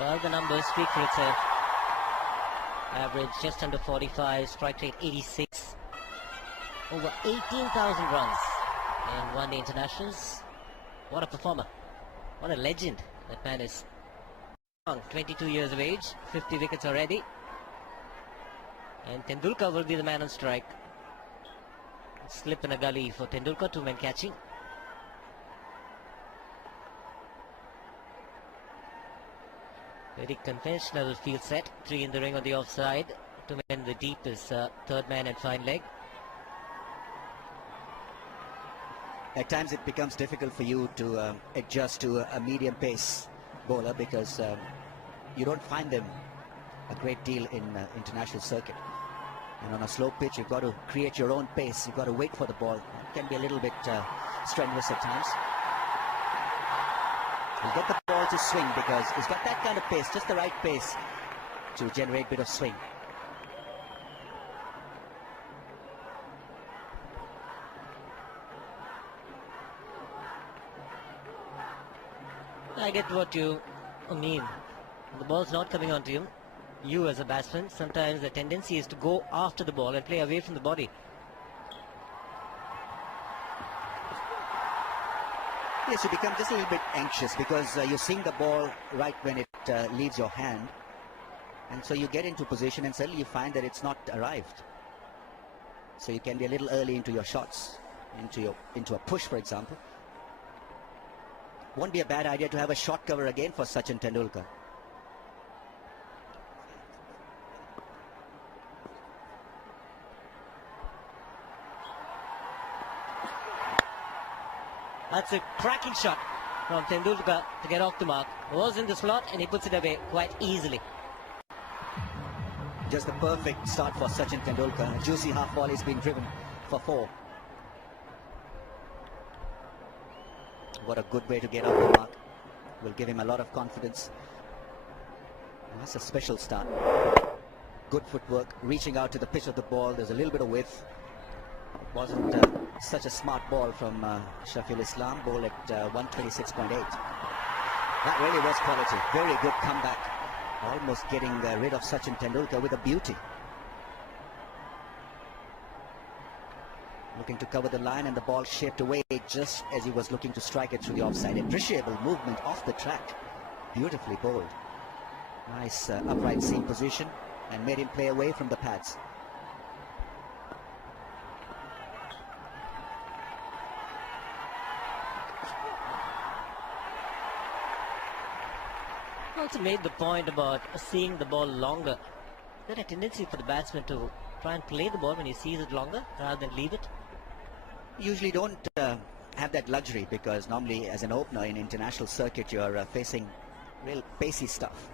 Well, the numbers speak for itself. Average just under 45, strike rate 86. Over 18,000 runs in one-day internationals. What a performer. What a legend that man is. 22 years of age, 50 wickets already. And Tendulkar will be the man on strike. Slip in a gully for Tendulkar, two men catching. Very conventional field set. Three in the ring on the offside. Two men in the deep is third man and fine leg. At times it becomes difficult for you to adjust to a medium pace bowler because you don't find them a great deal in international circuit. And on a slow pitch, you've got to create your own pace. You've got to wait for the ball. It can be a little bit strenuous at times. He'll get the ball to swing because he's got that kind of pace, just the right pace to generate a bit of swing. I get what you mean. The ball's not coming onto you. You as a batsman, sometimes the tendency is to go after the ball and play away from the body. Yes, you become just a little bit anxious because you're seeing the ball right when it leaves your hand, and so you get into position and suddenly you find that it's not arrived. So you can be a little early into your shots, into a push, for example. Won't be a bad idea to have a short cover again for Sachin Tendulkar. That's a cracking shot from Tendulkar to get off the mark. Was in the slot and he puts it away quite easily. Just the perfect start for Sachin Tendulkar. A juicy half volley has been driven for 4. What a good way to get off the mark. Will give him a lot of confidence. That's a special start. Good footwork, reaching out to the pitch of the ball. There's a little bit of width. It wasn't such a smart ball from Shafil Islam, ball at 126.8. That really was quality. Very good comeback. Almost getting rid of Sachin Tendulkar with a beauty. Looking to cover the line and the ball shaped away just as he was looking to strike it through the offside. Appreciable movement off the track. Beautifully bowled. Nice upright seam position and made him play away from the pads. Also made the point about seeing the ball longer. Is there a tendency for the batsman to try and play the ball when he sees it longer rather than leave it? Usually don't have that luxury because normally as an opener in international circuit you're facing real pacey stuff.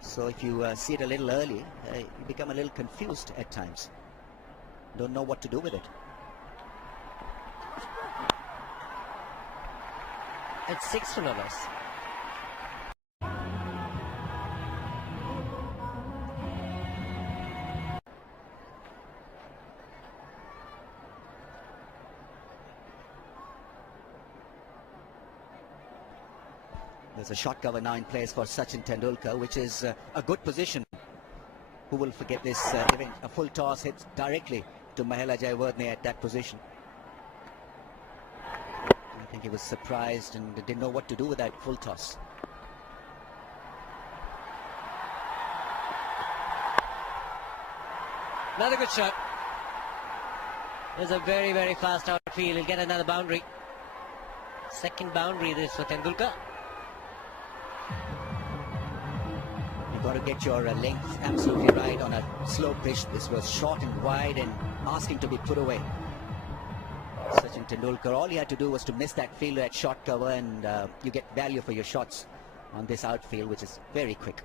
So if you see it a little early, you become a little confused at times. Don't know what to do with it. It's 6 for no less. There's a short cover now in place for Sachin Tendulkar, which is a good position. Who will forget this event? A full toss hits directly to Mahela Jayawardene at that position. I think he was surprised and didn't know what to do with that full toss. Another good shot. There's a very, very fast outfield. He'll get another boundary. Second boundary this for Tendulkar. You've got to get your length absolutely right on a slow pitch. This was short and wide and asking to be put away. Sachin Tendulkar, all he had to do was to miss that fielder at short cover and you get value for your shots on this outfield, which is very quick.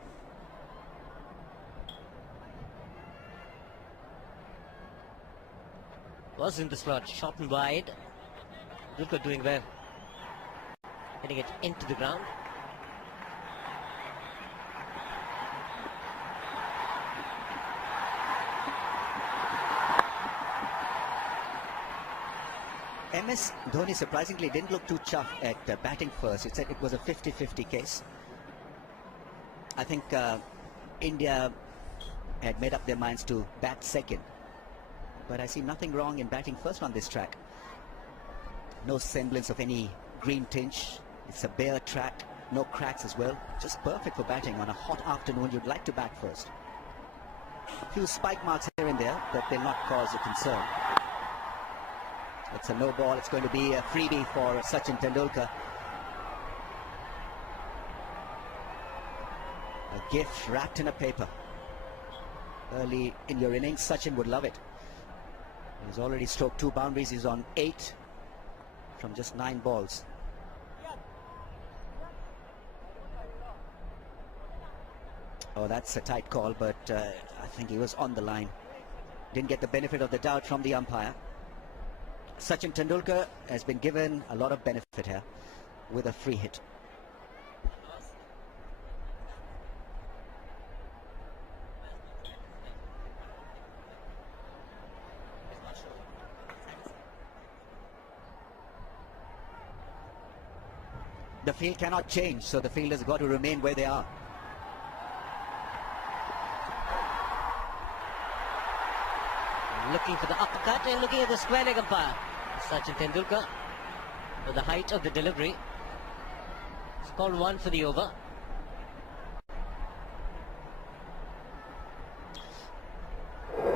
Was in the slot, short and wide. Tendulkar doing well. Getting it into the ground. MS Dhoni surprisingly didn't look too chuffed at batting first. It said it was a 50-50 case. I think India had made up their minds to bat second. But I see nothing wrong in batting first on this track. No semblance of any green tinge. It's a bare track, no cracks as well. Just perfect for batting on a hot afternoon. You'd like to bat first. A few spike marks here and there, but they'll not cause a concern. It's a no ball. It's going to be a freebie for Sachin Tendulkar. A gift wrapped in a paper. Early in your innings, Sachin would love it. He's already stroked 2 boundaries. He's on 8 from just 9 balls. Oh, that's a tight call, but I think he was on the line. Didn't get the benefit of the doubt from the umpire. Sachin Tendulkar has been given a lot of benefit here with a free hit. The field cannot change, so the fielders got to remain where they are. Looking for the uppercut and looking at the square leg umpire. Sachin Tendulkar for the height of the delivery. It's called 1 for the over.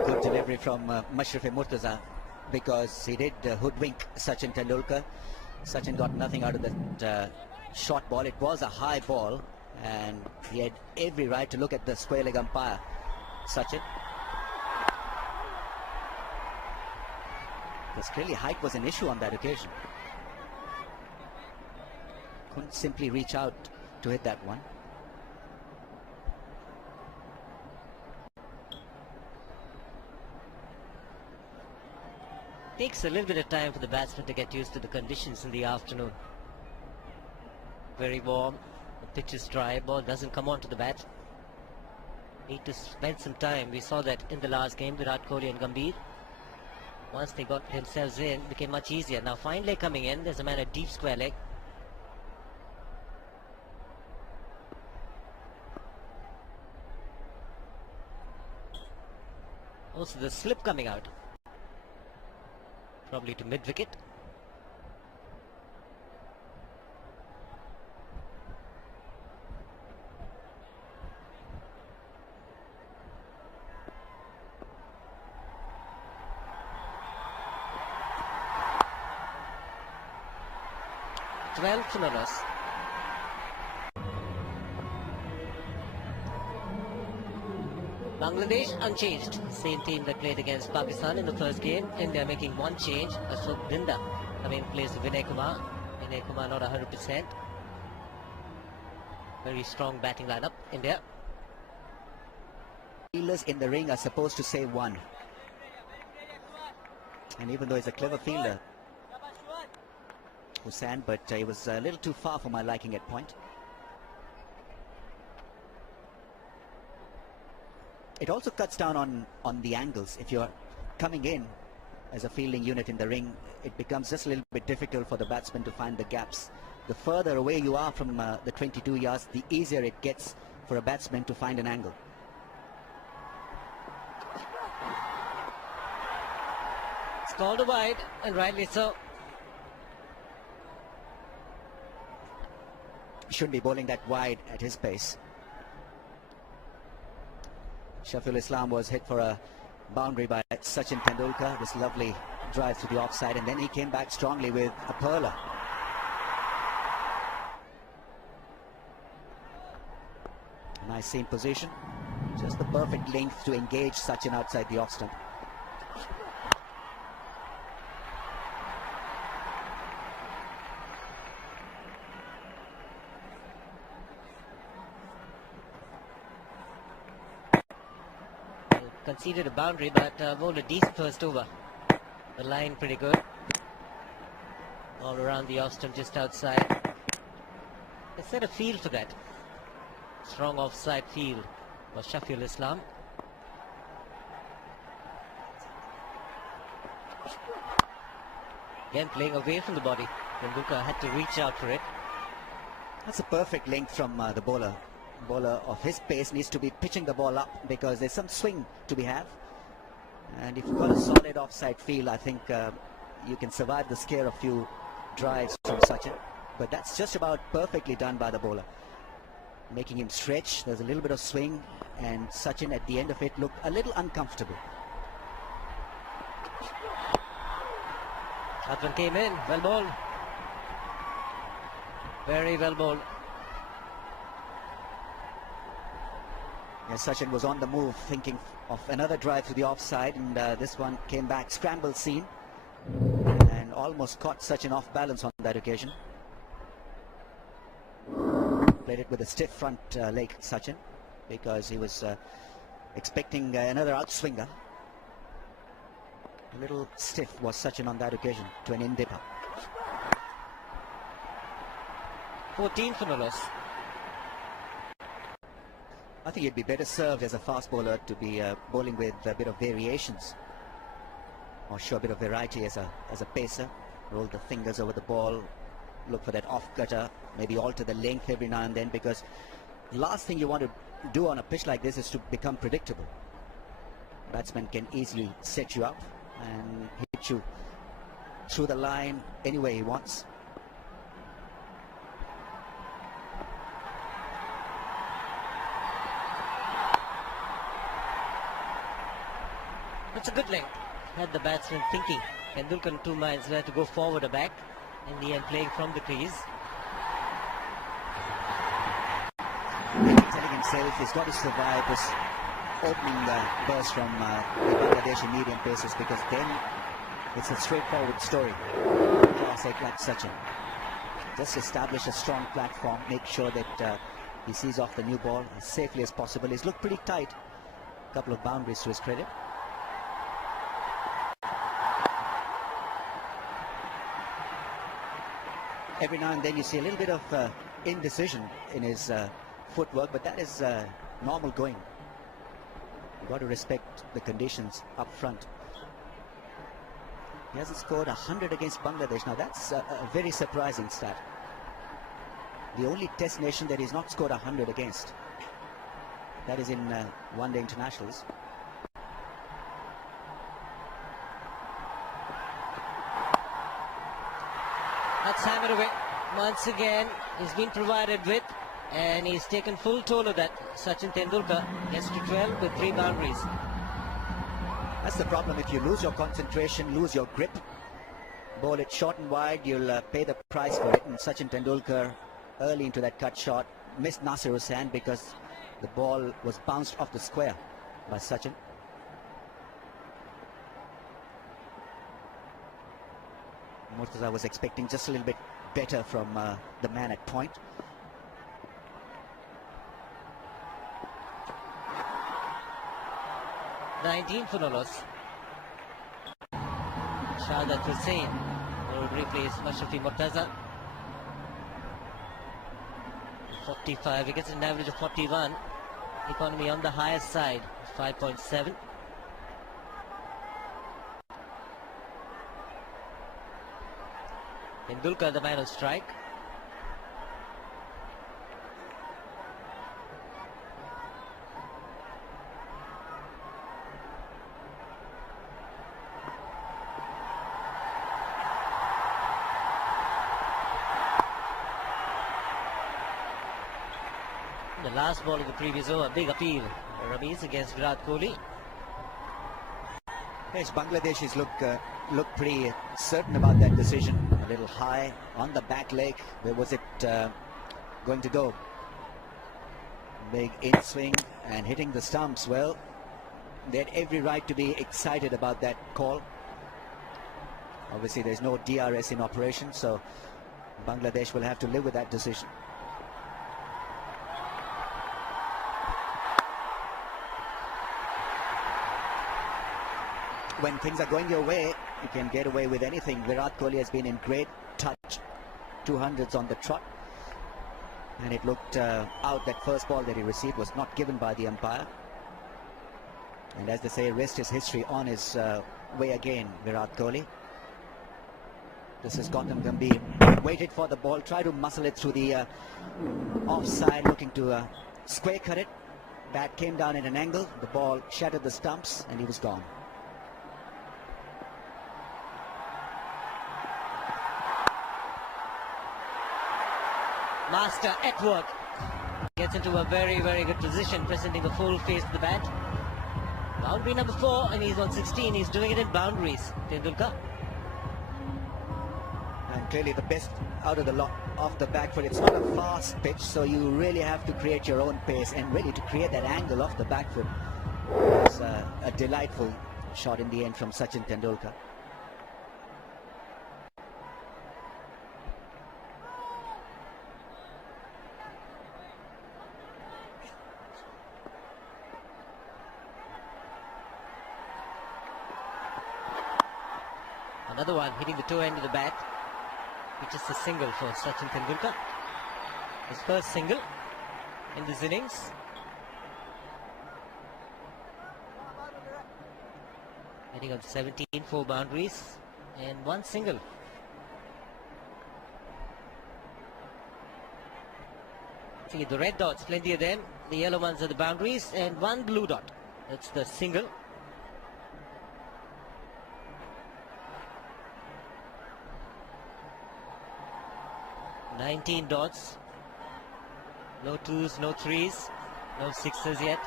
Good delivery from Mashrafe Murtaza, because he did hoodwink Sachin Tendulkar. Sachin got nothing out of that short ball. It was a high ball, and he had every right to look at the square leg umpire, Sachin. Because clearly height was an issue on that occasion. Couldn't simply reach out to hit that one. Takes a little bit of time for the batsman to get used to the conditions in the afternoon. Very warm, the pitch is dry, ball doesn't come onto the bat. Need to spend some time. We saw that in the last game, Virat Kohli and Gambhir. Once they got themselves in, it became much easier. Now fine leg coming in, there's a man at deep square leg. Also the slip coming out. Probably to mid-wicket. For us. Bangladesh unchanged. Same team that played against Pakistan in the first game. India making one change. Ashok Dinda coming in place of Vinay Kumar. Vinay Kumar not 100%. Very strong batting lineup, India. Fielders in the ring are supposed to say 1. And even though he's a clever fielder, Hussain, but he was a little too far for my liking at point. It also cuts down on the angles. If you're coming in as a fielding unit in the ring, it becomes just a little bit difficult for the batsman to find the gaps. The further away you are from the 22 yards, the easier it gets for a batsman to find an angle. It's called a wide, and rightly so. Shouldn't be bowling that wide at his pace. Shafiul Islam was hit for a boundary by Sachin Tendulkar. This lovely drive to the offside, and then he came back strongly with a perler. Nice seam position. Just the perfect length to engage Sachin outside the off stump. Conceded a boundary, but bowled a decent first over. The line pretty good. All around the off stump, just outside. They set a field for that. Strong offside field for Shafiul Islam. Again playing away from the body. Tendulkar had to reach out for it. That's a perfect length from the bowler. bowler of his pace needs to be pitching the ball up because there's some swing to be had. And if you've got a solid offside field, I think you can survive the scare of few drives from Sachin. But that's just about perfectly done by the bowler, making him stretch. There's a little bit of swing, and Sachin at the end of it looked a little uncomfortable. That one came in, well bowled. Very well bowled. Yes, Sachin was on the move, thinking of another drive to the offside, and this one came back, scramble scene, and almost caught Sachin off balance on that occasion. Played it with a stiff front leg, Sachin, because he was expecting another outswinger. A little stiff was Sachin on that occasion to an in-dipper. 14 for no loss. I think he'd be better served as a fast bowler to be bowling with a bit of variations, or show a bit of variety as a pacer. Roll the fingers over the ball, look for that off cutter, maybe alter the length every now and then, because the last thing you want to do on a pitch like this is to become predictable. Batsman can easily set you up and hit you through the line any way he wants. That's a good length. Had the batsman thinking. Tendulkar in 2 minds whether to go forward or back. In the end, playing from the crease. Telling himself he's got to survive this opening burst from the Bangladeshi medium pacers, because then it's a straightforward story. Class A like Sachin. Just establish a strong platform, make sure that he sees off the new ball as safely as possible. He's looked pretty tight. A couple of boundaries to his credit. Every now and then you see a little bit of indecision in his footwork, but that is normal going. You've got to respect the conditions up front. He hasn't scored 100 against Bangladesh. Now that's a very surprising stat. The only test nation that he's not scored 100 against. That is in one-day internationals. That's hammered away. Once again, he's been provided with, and he's taken full toll of that. Sachin Tendulkar gets to 12 with 3 boundaries. That's the problem. If you lose your concentration, lose your grip, bowl it short and wide, you'll pay the price for it. And Sachin Tendulkar, early into that cut shot, missed Nasir Hussain because the ball was bounced off the square by Sachin. Murtaza was expecting just a little bit better from the man at point. $19 for no loss. Shahadat Hussain will replace Mashrafi Murtaza. 45, he gets an average of 41. Economy on the higher side, 5.7. Tendulkar, the man on strike. The last ball of the previous over, big appeal. Ramiz against Virat Kohli. Yes, Bangladeshis look pretty certain about that decision. A little high on the back leg. Where was it going to go? Big in swing and hitting the stumps. Well, they had every right to be excited about that call. Obviously, there's no DRS in operation, so Bangladesh will have to live with that decision. When things are going your way, you can get away with anything. Virat Kohli has been in great touch. 200s on the trot. And it looked out. That first ball that he received was not given by the umpire. And as they say, rest is history, on his way again, Virat Kohli. This is Gautam Gambhir. Waited for the ball, tried to muscle it through the offside, looking to Square cut it. Bat came down at an angle. The ball shattered the stumps and he was gone. Master at work. Gets into a very, very good position, presenting a full face to the bat. Boundary number 4, and he's on 16. He's doing it in boundaries, Tendulkar. And clearly the best out of the lot off the back foot. It's not a fast pitch, so you really have to create your own pace, and really to create that angle off the back foot. It was a delightful shot in the end from Sachin Tendulkar. Another one hitting the toe end of the bat, which is a single for Sachin Tendulkar. His first single in this innings. Hitting on 17, 4 boundaries and 1 single. See the red dots, plenty of them. The yellow ones are the boundaries and 1 blue dot. That's the single. $19 dots. No 2s, no 3s, no 6s yet.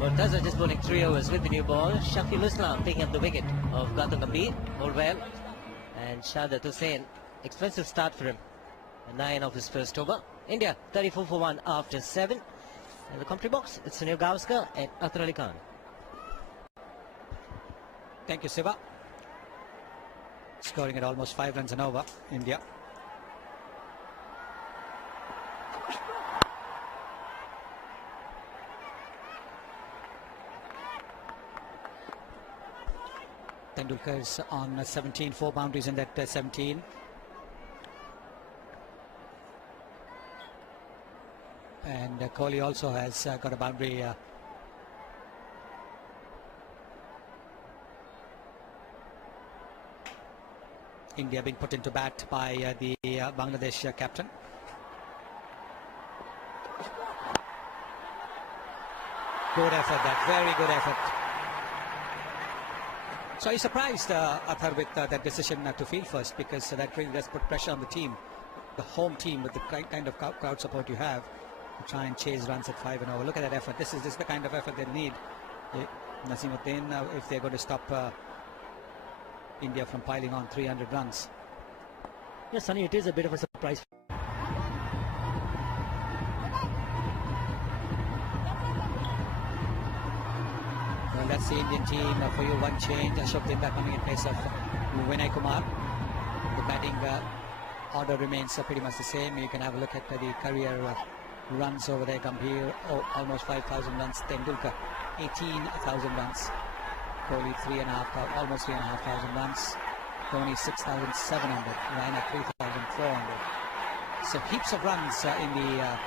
Murtaza just bowling 3 overs with the new ball. Shafil Islam picking up the wicket of Gautam Gambhir. All well. And Shahadat Hussain, expensive start for him. A 9 of his first over. India 34 for 1 after 7. In the commentary box, it's Sunil Gavaskar and Athar Ali Khan. Thank you, Siva. Scoring at almost 5 runs and over, India. Tendulkar is on 17, 4 boundaries in that 17. And Kohli also has got a boundary. India being put into bat by the Bangladesh captain. Good effort, that very good effort. So he's surprised Athar with that decision to field first, because that really does put pressure on the team, the home team, with the kind of crowd support you have, to try and chase runs at 5 and over. Look at that effort. This is the kind of effort they need. Naseemuddin, if they're going to stop India from piling on 300 runs. Yes, Sunny, it is a bit of a surprise. Well, that's the Indian team. For you, one change. Ashok Dinda coming in place of Vinay Kumar. The batting order remains pretty much the same. You can have a look at the career runs over there. Gambhir, almost 5,000 runs. Tendulkar, 18,000 runs. Kohli, almost 3,500 runs. Dhoni, 6,700. Raina, 3,400. So heaps of runs in the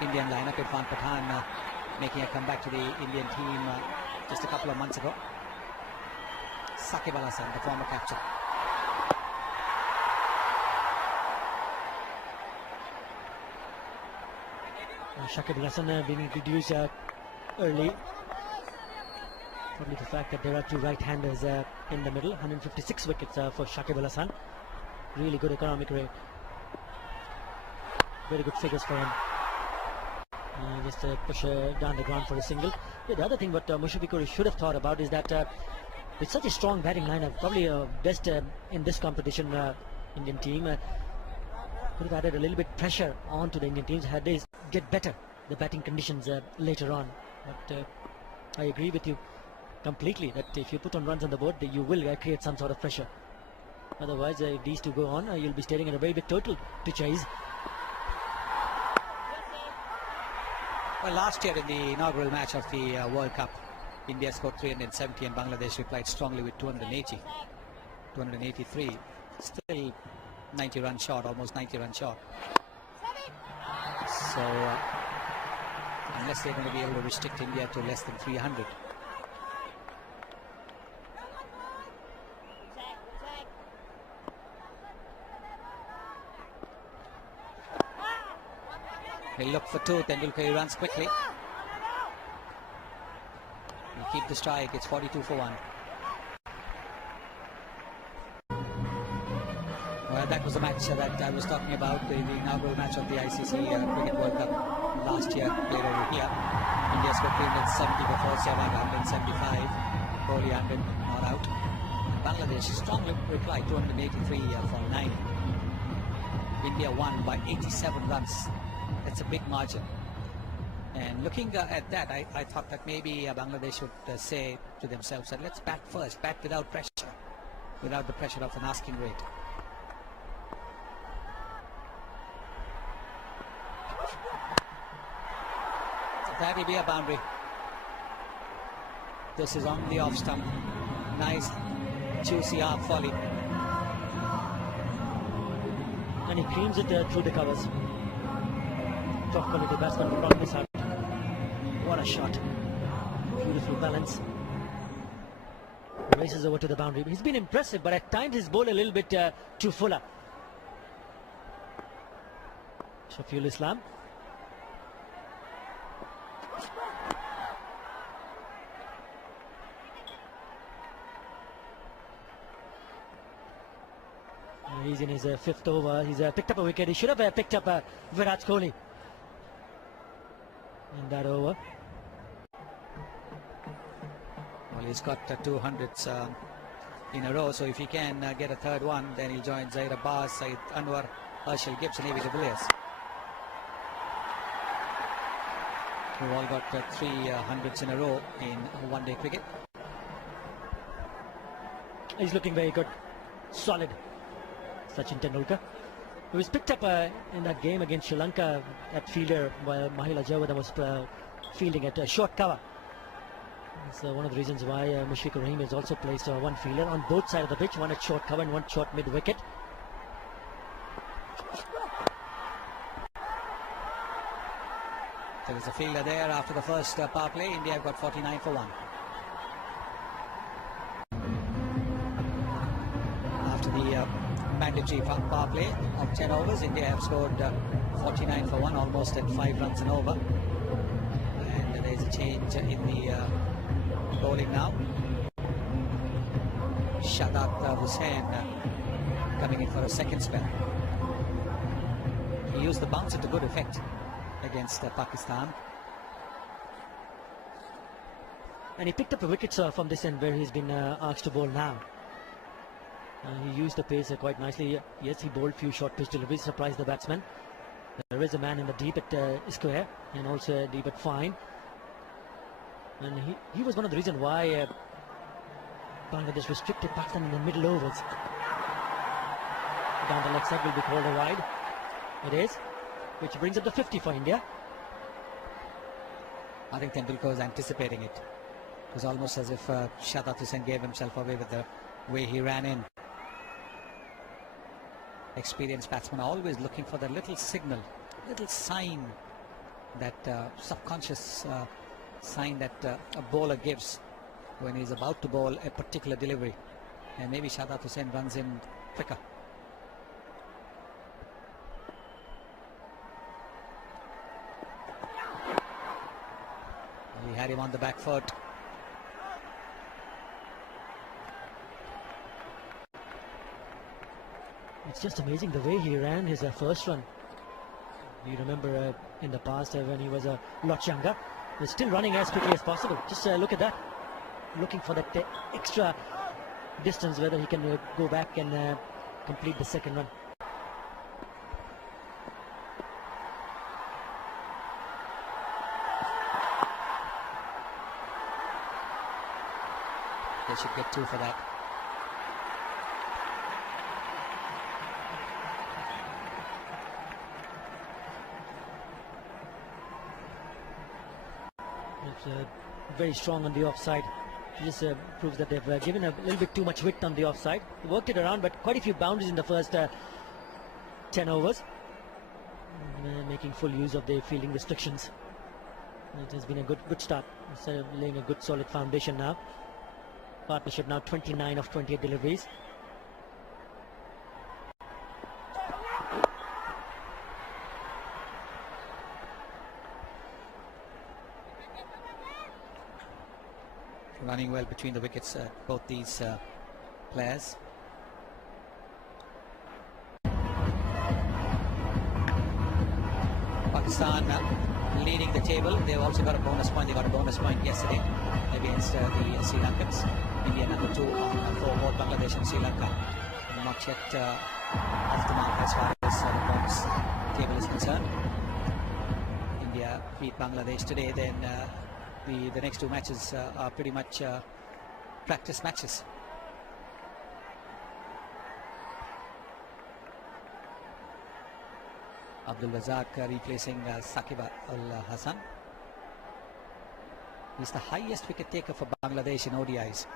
Indian lineup. Irfan Pathan making a comeback to the Indian team just a couple of months ago. Saqib Al Hasan, the former captain. Saqib Al Hasan being introduced early. Probably the fact that there are 2 right-handers in the middle. 156 wickets for Saqib Al Hasan. Really good economic rate. Very good figures for him. Just push down the ground for a single. Yeah, the other thing what Mushfiqur should have thought about is that with such a strong batting lineup, probably best in this competition, Indian team could have added a little bit pressure onto the Indian teams had they get better the batting conditions later on. But I agree with you completely that if you put on runs on the board, you will create some sort of pressure. Otherwise, if these two go on, you'll be staring at a very big total to chase. Well, last year in the inaugural match of the World Cup, India scored 370 and Bangladesh replied strongly with 280, 283. Still 90 runs short, almost 90 runs short. So, unless they're going to be able to restrict India to less than 300. He'll look for two. Tendulkar, he runs quickly. He'll keep the strike. It's 42 for 1. Well, that was the match that I was talking about, the inaugural match of the ICC Cricket World Cup last year, played over here. India scored 370 before 7, 175, Kohli 100, not out. Bangladesh, strong reply, 283 for 9. India won by 87 runs. That's a big margin. And looking at that, I thought that maybe Bangladesh would say to themselves that let's bat first, bat without pressure, without the pressure of an asking rate. That will be a boundary. This is on the off stump. Nice, juicy half volley. And he cleans it through the covers. Top quality batsman will not miss out. What a shot. Beautiful balance. Races over to the boundary. He's been impressive, but at times he's bowled a little bit too fuller. Shafiul Islam. He's in his fifth over. He's picked up a wicket. He should have picked up Virat Kohli in that over. Well, he's got 200s in a row, so if he can get a third one, then he'll join Zaid Abbas, Said Anwar, Herschel Gibbs and A.B. de Villiers, who all got 300s in a row in one-day cricket. He's looking very good. Solid. Sachin Tendulkar, who was picked up in that game against Sri Lanka at fielder while Mahela Jayawardene was fielding at short cover. It's one of the reasons why Mushfiqur Rahim has also placed one fielder on both sides of the pitch, one at short cover and one short mid wicket. There is a fielder there after the first power play. India have got 49 for 1. After the mandatory power play of 10 overs, India have scored 49 for 1, almost at 5 runs and over. And there is a change in the bowling now. Shadat Hussain coming in for a second spell. He used the bouncer to good effect against Pakistan. And he picked up a wicket from this end where he's been asked to bowl now. He used the pace quite nicely. Yes, he bowled few short pitch deliveries, surprised the batsman. There is a man in the deep at square and also deep at fine. And he was one of the reasons why Bangladesh restricted Pakistan in the middle overs. Down the leg side will be called a wide. It is, which brings up the 50 for India. I think Tendulkar was anticipating it. It was almost as if Shadat Hussain gave himself away with the way he ran in. Experienced batsmen are always looking for that little signal, little sign, that subconscious sign that a bowler gives when he's about to bowl a particular delivery. And maybe Shadat Hussain runs in quicker. He had him on the back foot. It's just amazing the way he ran his first run. You remember in the past when he was a lot younger, he was still running as quickly as possible. Just look at that. Looking for that extra distance, whether he can go back and complete the second run. They should get 2 for that. Very strong on the offside. It just proves that they've given a little bit too much width on the offside. They worked it around, but quite a few boundaries in the first 10 overs. Making full use of their fielding restrictions. It has been a good start. It's laying a good solid foundation now. Partnership now 29 of 28 deliveries. running well between the wickets, both these players. Pakistan leading the table. They've also got a bonus point. They got a bonus point yesterday against the Sri Lankans. India number 2 for both Bangladesh and Sri Lanka. Not yet off the mark as far as the bonus table is concerned. India beat Bangladesh today. Then the next 2 matches are pretty much practice matches. Abdul Razak replacing Saqib Al Hassan. He's the highest wicket taker for Bangladesh in ODIs.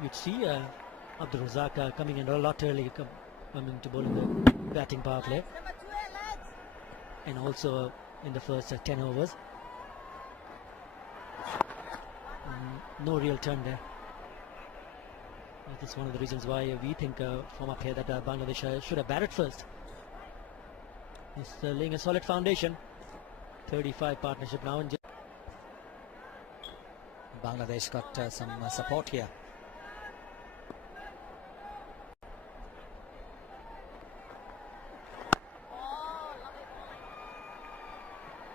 You'd see Abdul Razak coming in a lot early, coming to bowl in the batting power play, and also in the first 10 overs. No real turn there. That's one of the reasons why we think from up here that Bangladesh should have batted first. It's laying a solid foundation. 35 partnership now. And Bangladesh got some support here.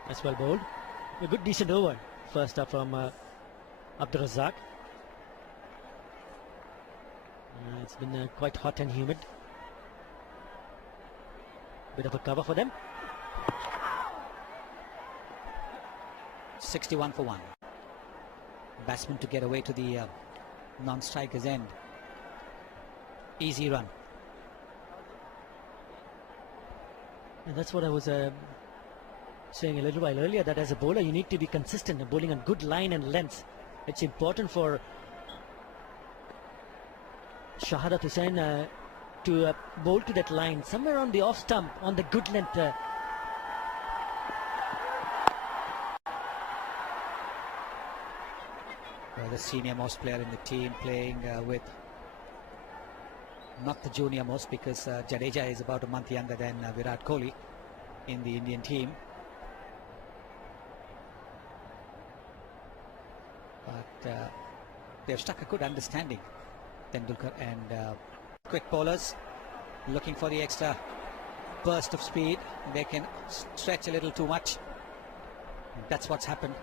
That's well bowled. A good decent over first up from Abdul Razak. It's been quite hot and humid. Bit of a cover for them. 61 for 1. Batsman to get away to the non-striker's end. Easy run. And that's what I was saying a little while earlier, that as a bowler you need to be consistent in bowling on good line and length. It's important for Shahadat Hussain to bowl to that line somewhere on the off stump on the good length. The senior most player in the team playing with not the junior most, because Jadeja is about a month younger than Virat Kohli in the Indian team. But they've struck a good understanding, Tendulkar and quick bowlers looking for the extra burst of speed. They can stretch a little too much. That's what's happened.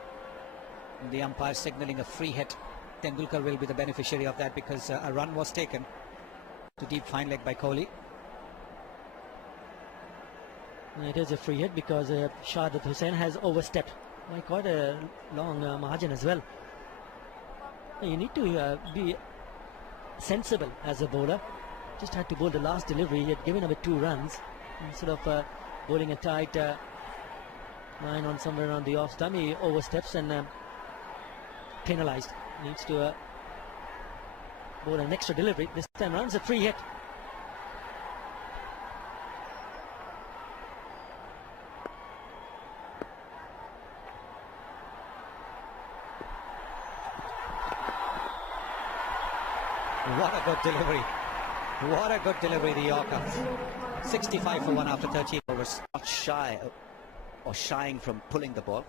The umpire signaling a free hit. Tendulkar will be the beneficiary of that, because a run was taken to deep fine leg by Kohli. It is a free hit because Shahadat Hussain has overstepped by quite a long margin as well. You need to be sensible as a bowler. Just had to bowl the last delivery. He had given away 2 runs instead of bowling a tight line on somewhere on the off stump. He oversteps and penalised. Needs to bowl an extra delivery. This time round it's a free hit. What a good delivery. What a good delivery, the Yorker. 65 for 1 after 13 overs. Not shy or shying from pulling the ball.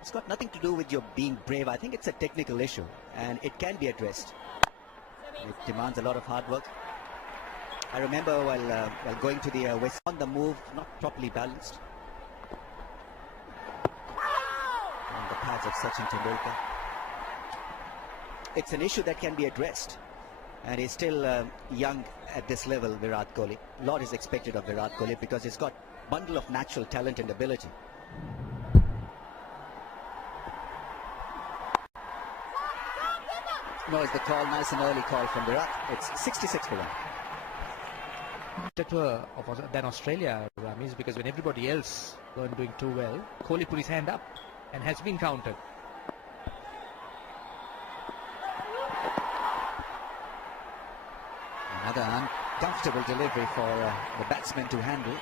It's got nothing to do with your being brave. I think it's a technical issue and it can be addressed. It demands a lot of hard work. I remember while going to the West, on the move, not properly balanced. On the pads of Sachin Tendulkar. It's an issue that can be addressed. And he's still young at this level, Virat Kohli. A lot is expected of Virat Kohli because he's got a bundle of natural talent and ability. No, it's the call, nice and early call from Virat. It's 66 for 1. Than Australia, Ramesh, because when everybody else weren't doing too well, Kohli put his hand up and has been counted. Another comfortable delivery for the batsman to handle.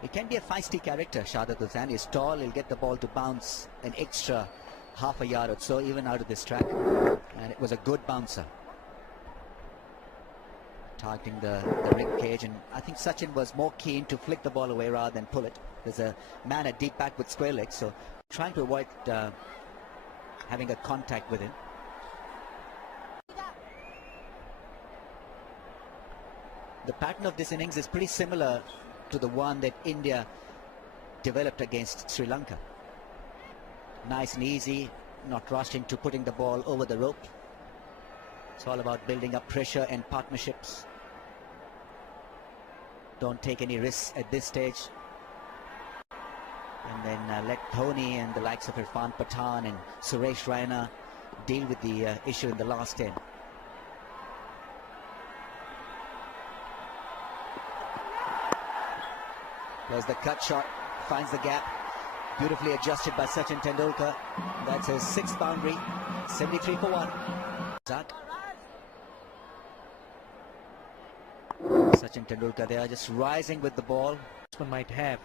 He can be a feisty character, Shahid Hussain. He's tall, he'll get the ball to bounce an extra half a yard or so, even out of this track. And it was a good bouncer. Targeting the rib cage, and I think Sachin was more keen to flick the ball away rather than pull it. There's a man at deep back with square legs, so trying to avoid having a contact with him. The pattern of this innings is pretty similar to the one that India developed against Sri Lanka. Nice and easy, not rushing to putting the ball over the rope. It's all about building up pressure and partnerships. Don't take any risks at this stage. And then let Dhoni and the likes of Irfan Pathan and Suresh Raina deal with the issue in the last 10. There's the cut shot, finds the gap. Beautifully adjusted by Sachin Tendulkar. That's his 6th boundary, 73 for 1. Sachin Tendulkar there, just rising with the ball. One might have,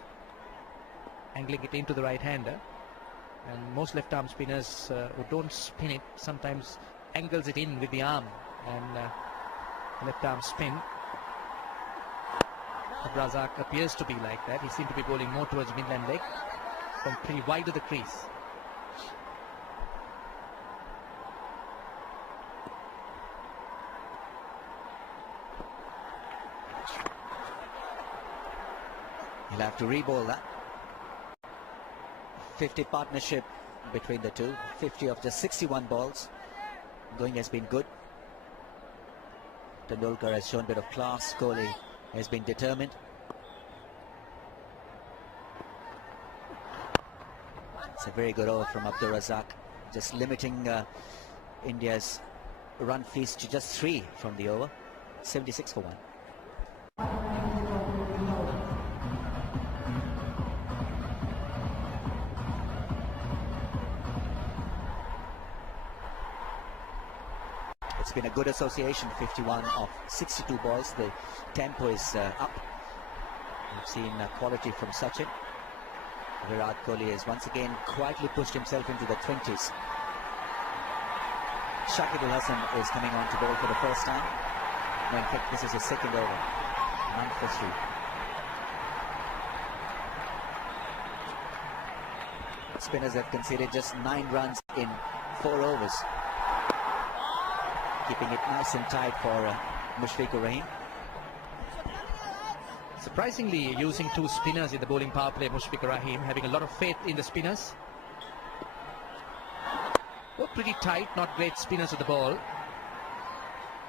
angling it into the right-hander, and most left-arm spinners who don't spin it sometimes angles it in with the arm and left-arm spin. Razak appears to be like that. He seemed to be bowling more towards midland leg from pretty wide of the crease. He'll have to re-bowl that. 50 partnership between the two. 50 of just 61 balls. Going has been good. Tendulkar has shown a bit of class. Kohli has been determined. It's a very good over from Abdur Razak. Just limiting India's run feast to just 3 from the over. 76 for 1. It's been a good association, 51 of 62 balls. The tempo is up. We've seen quality from Sachin. Virat Kohli has once again quietly pushed himself into the 20s. Shakib Al Hasan is coming on to bowl for the first time. No, in fact, this is his 2nd over. 9 for 3. Spinners have conceded just 9 runs in 4 overs. Keeping it nice and tight for Mushfiqur Rahim. Surprisingly, using 2 spinners in the bowling power play, Mushfiqur Rahim having a lot of faith in the spinners. Both pretty tight, not great spinners with the ball.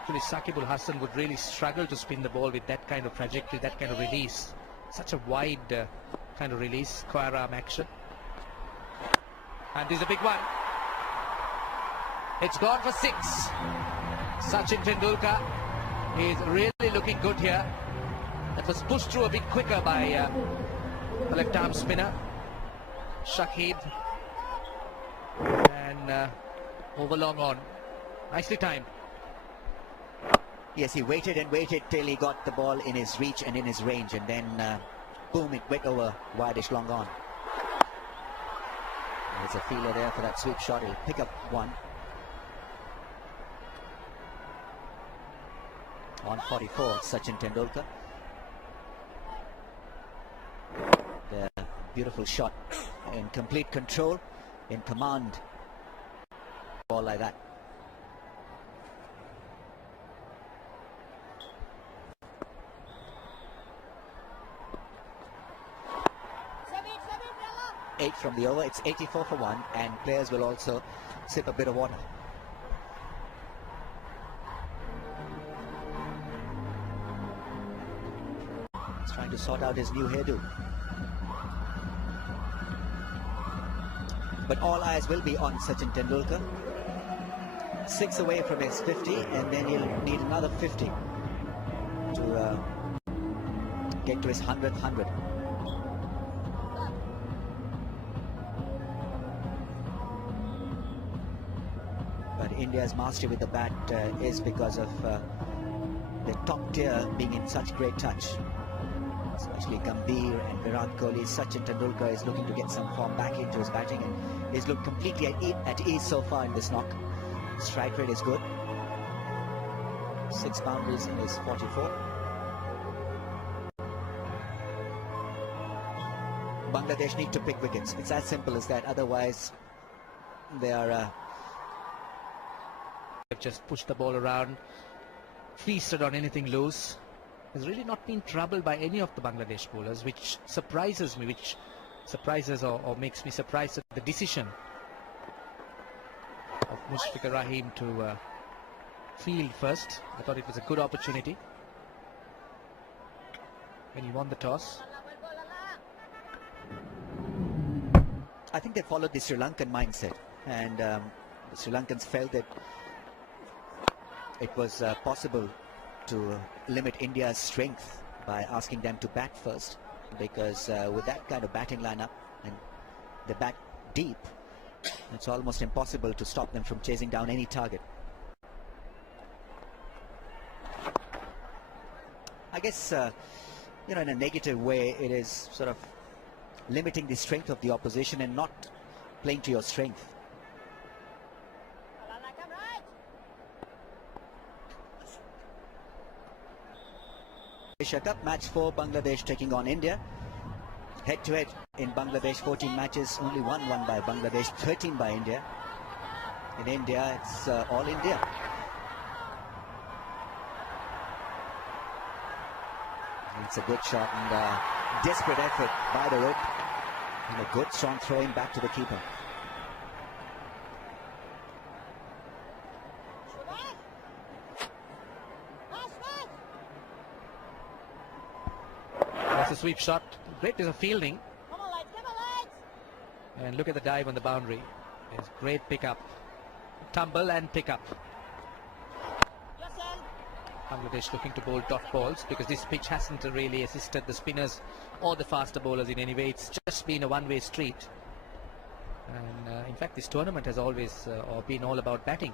Actually, Saqib Al Hasan would really struggle to spin the ball with that kind of trajectory, that kind of release. Such a wide kind of release, square arm action. And this is a big one. It's gone for 6. Sachin Tendulkar is really looking good here. That was pushed through a bit quicker by the left-arm spinner, Shakib. And over long on. Nicely timed. Yes, he waited and waited till he got the ball in his reach and in his range, and then boom, it went over wideish long on. There's a feeler there for that sweep shot. He'll pick up 1. On 44, Sachin Tendulkar. The beautiful shot in complete control, in command. Ball like that. Eight from the over. It's 84 for 1, and players will also sip a bit of water. He's trying to sort out his new hairdo. But all eyes will be on Sachin Tendulkar. 6 away from his 50, and then he'll need another 50 to get to his 100th 100. But India's mastery with the bat is because of the top tier being in such great touch. Especially Gambhir and Virat Kohli. Sachin Tendulkar is looking to get some form back into his batting, and he's looked completely at ease so far in this knock. Strike rate is good. 6 boundaries in his 44. Bangladesh need to pick wickets. It's as simple as that. Otherwise, they are... They've just pushed the ball around, feasted on anything loose. Has really not been troubled by any of the Bangladesh bowlers, which surprises me, which surprises or makes me surprised at the decision of Mushfiqur Rahim to field first. I thought it was a good opportunity when he won the toss. I think they followed the Sri Lankan mindset, and the Sri Lankans felt that it was possible to limit India's strength by asking them to bat first, because with that kind of batting lineup and they bat deep, it's almost impossible to stop them from chasing down any target. I guess you know, in a negative way, it is sort of limiting the strength of the opposition and not playing to your strength. Asia Cup match 4, Bangladesh taking on India. Head to head in Bangladesh, 14 matches, only one won by Bangladesh, 13 by India. In India, it's all India. It's a good shot and desperate effort by the rope, and a good strong throwing back to the keeper. That's a sweep shot. Great piece of fielding. And look at the dive on the boundary. It's great pickup. Tumble and pick up. Bangladesh looking to bowl dot balls because this pitch hasn't really assisted the spinners or the faster bowlers in any way. It's just been a one-way street. And in fact, this tournament has always been all about batting.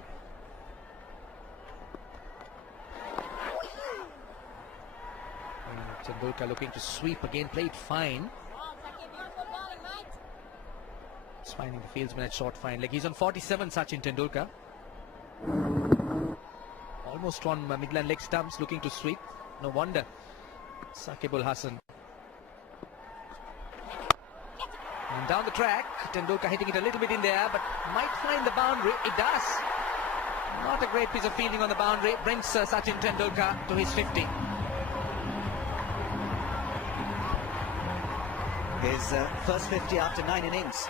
Tendulkar looking to sweep again, played fine. It's finding the fieldsman at short fine leg. He's on 47, Sachin Tendulkar. Almost on Midland leg stumps, looking to sweep. No wonder. Saqib Hassan. And down the track, Tendulkar hitting it a little bit in there, but might find the boundary. It does. Not a great piece of fielding on the boundary. Brings Sachin Tendulkar to his 50. His first 50 after 9 innings.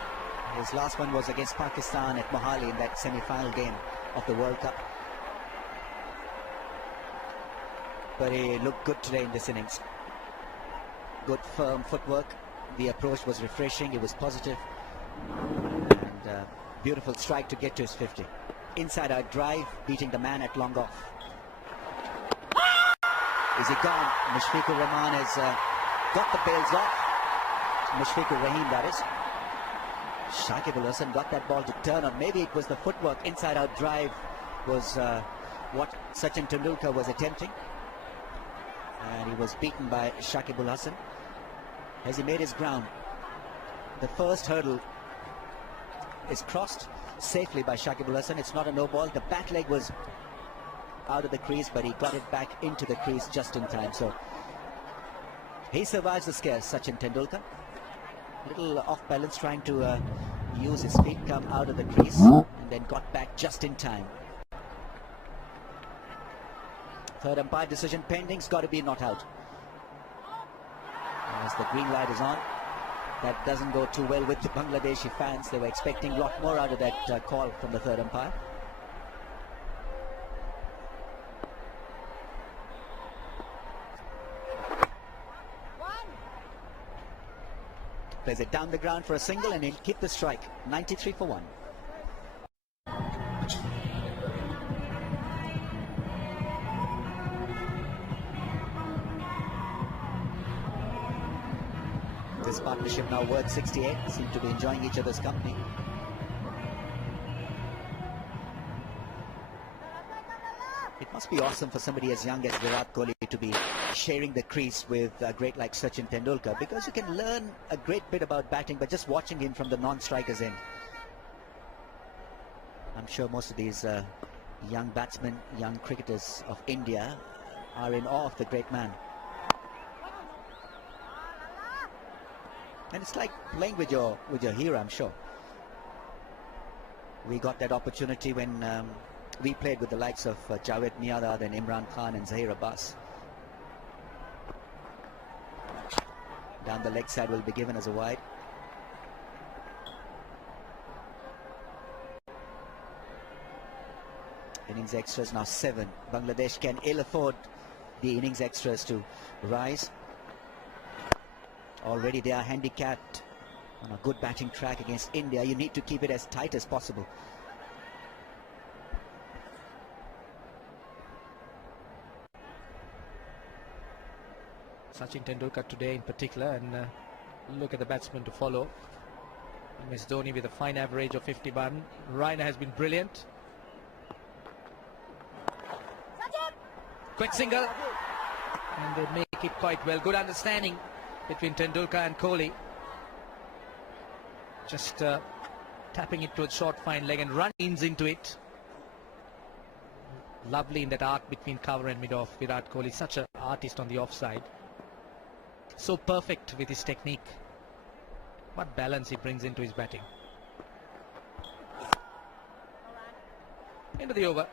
His last one was against Pakistan at Mohali in that semi-final game of the World Cup. But he looked good today in this innings. Good firm footwork. The approach was refreshing. It was positive. And beautiful strike to get to his 50. Inside out drive, beating the man at long off. Is he gone? Mushfiqur Rahman has got the bails off. Mushfiqur Rahim, that is. Saqib Hassan got that ball to turn on. Maybe it was the footwork. Inside out drive was what Sachin Tendulkar was attempting. And he was beaten by Saqib Hassan. Has he made his ground? The first hurdle is crossed safely by Saqib Hassan. It's not a no ball. The bat leg was out of the crease, but he got it back into the crease just in time. So he survives the scares, Sachin Tendulkar. Little off balance, trying to use his feet, come out of the crease, and then got back just in time. Third umpire decision pending. It's got to be not out. As the green light is on, that doesn't go too well with the Bangladeshi fans. They were expecting a lot more out of that call from the third umpire. Plays it down the ground for a single and he'll keep the strike. 93 for 1. This partnership now worth 68. Seem to be enjoying each other's company. It must be awesome for somebody as young as Virat Kohli to be sharing the crease with a great like Sachin Tendulkar, because you can learn a great bit about batting by just watching him from the non-striker's end. I'm sure most of these young batsmen, young cricketers of India are in awe of the great man. And it's like playing with your hero, I'm sure. We got that opportunity when we played with the likes of Javed Miandad and Imran Khan and Zaheer Abbas. Down the leg side will be given as a wide. Innings extras now 7. Bangladesh can ill afford the innings extras to rise. Already they are handicapped on a good batting track against India. You need to keep it as tight as possible. Sachin Tendulkar today in particular, and look at the batsmen to follow. MS Dhoni with a fine average of 51. Raina has been brilliant. Quick single, and they make it quite well. Good understanding between Tendulkar and Kohli. Just tapping it to a short fine leg and runs into it. Lovely in that arc between cover and mid-off. Virat Kohli, such an artist on the offside. So perfect with his technique. What balance he brings into his batting. End of the over,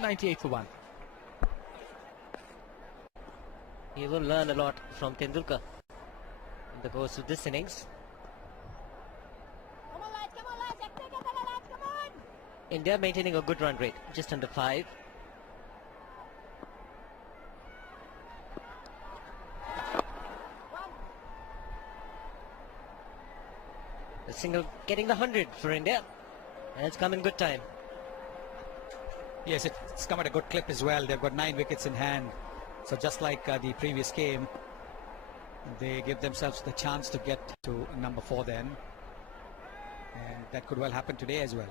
98 for 1. He will learn a lot from Tendulkar in the course of this innings. India maintaining a good run rate, just under 5. The single getting the 100 for India, and it's come in good time. Yes, it's come at a good clip as well. They've got 9 wickets in hand. So just like the previous game, they give themselves the chance to get to number 4 then. And that could well happen today as well.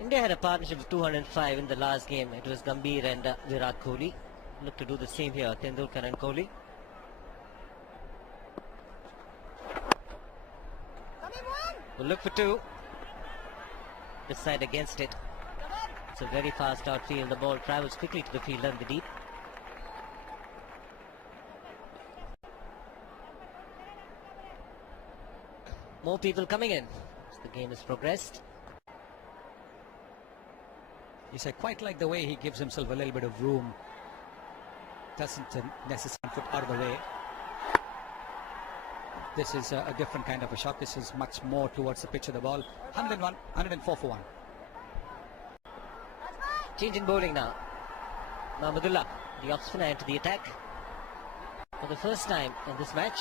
India had a partnership of 205 in the last game. It was Gambhir and Virat Kohli. Look to do the same here, Tendulkar and Kohli. We'll look for 2. Decide against it. It's a very fast outfield. The ball travels quickly to the field and the deep. More people coming in as the game has progressed. Yes, I quite like the way he gives himself a little bit of room. Doesn't necessarily put out of the way. This is a different kind of a shot. This is much more towards the pitch of the ball. 101, 104 for 1. Change in bowling now. Mahmudullah, the off spinner, into the attack for the first time in this match.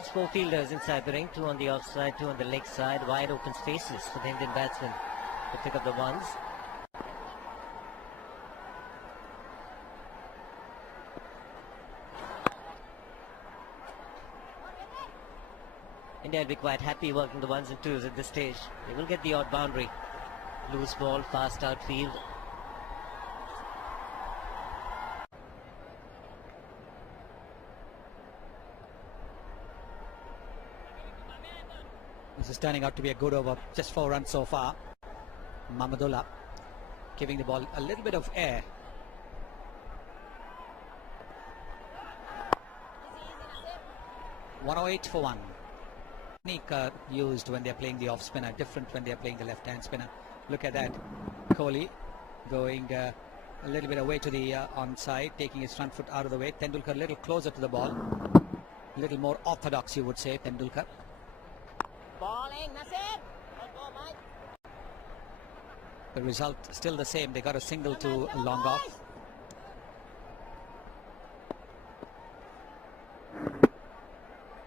It's 4 fielders inside the ring, 2 on the offside, 2 on the leg side. Wide open spaces for the Indian batsmen to pick up the ones. India will be quite happy working the 1s and 2s at this stage. They will get the odd boundary. Loose ball, fast outfield. This is turning out to be a good over. Just 4 runs so far. Mahmudullah giving the ball a little bit of air. .108 for 1. Technique used when they're playing the off spinner, different when they're playing the left hand spinner. Look at that. Kohli going a little bit away to the onside, taking his front foot out of the way. Tendulkar a little closer to the ball. A little more orthodox, you would say, Tendulkar. The result still the same. They got a single to long off.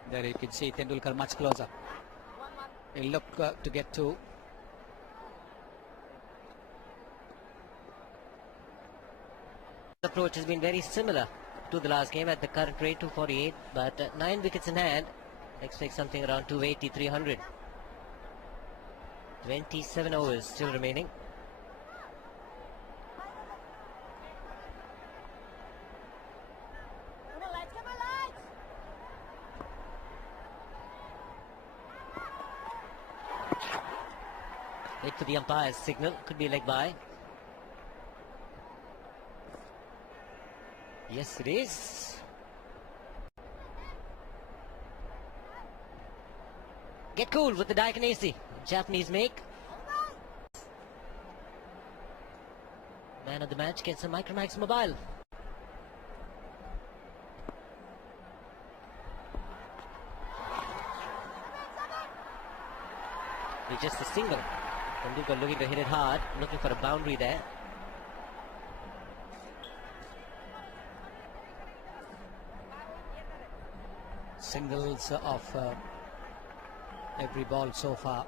There you can see Tendulkar much closer. He'll look to get to approach has been very similar to the last game at the current rate, 248, but 9 wickets in hand. Expect something around 280, 300. 27 overs still remaining. Wait for the umpire's signal. Could be a leg by. Yes, it is. Get cool with the Daikanese. Japanese make. Man of the match gets a Micromax mobile. It's just a single. Tendulkar looking to hit it hard, looking for a boundary there. Singles of every ball so far.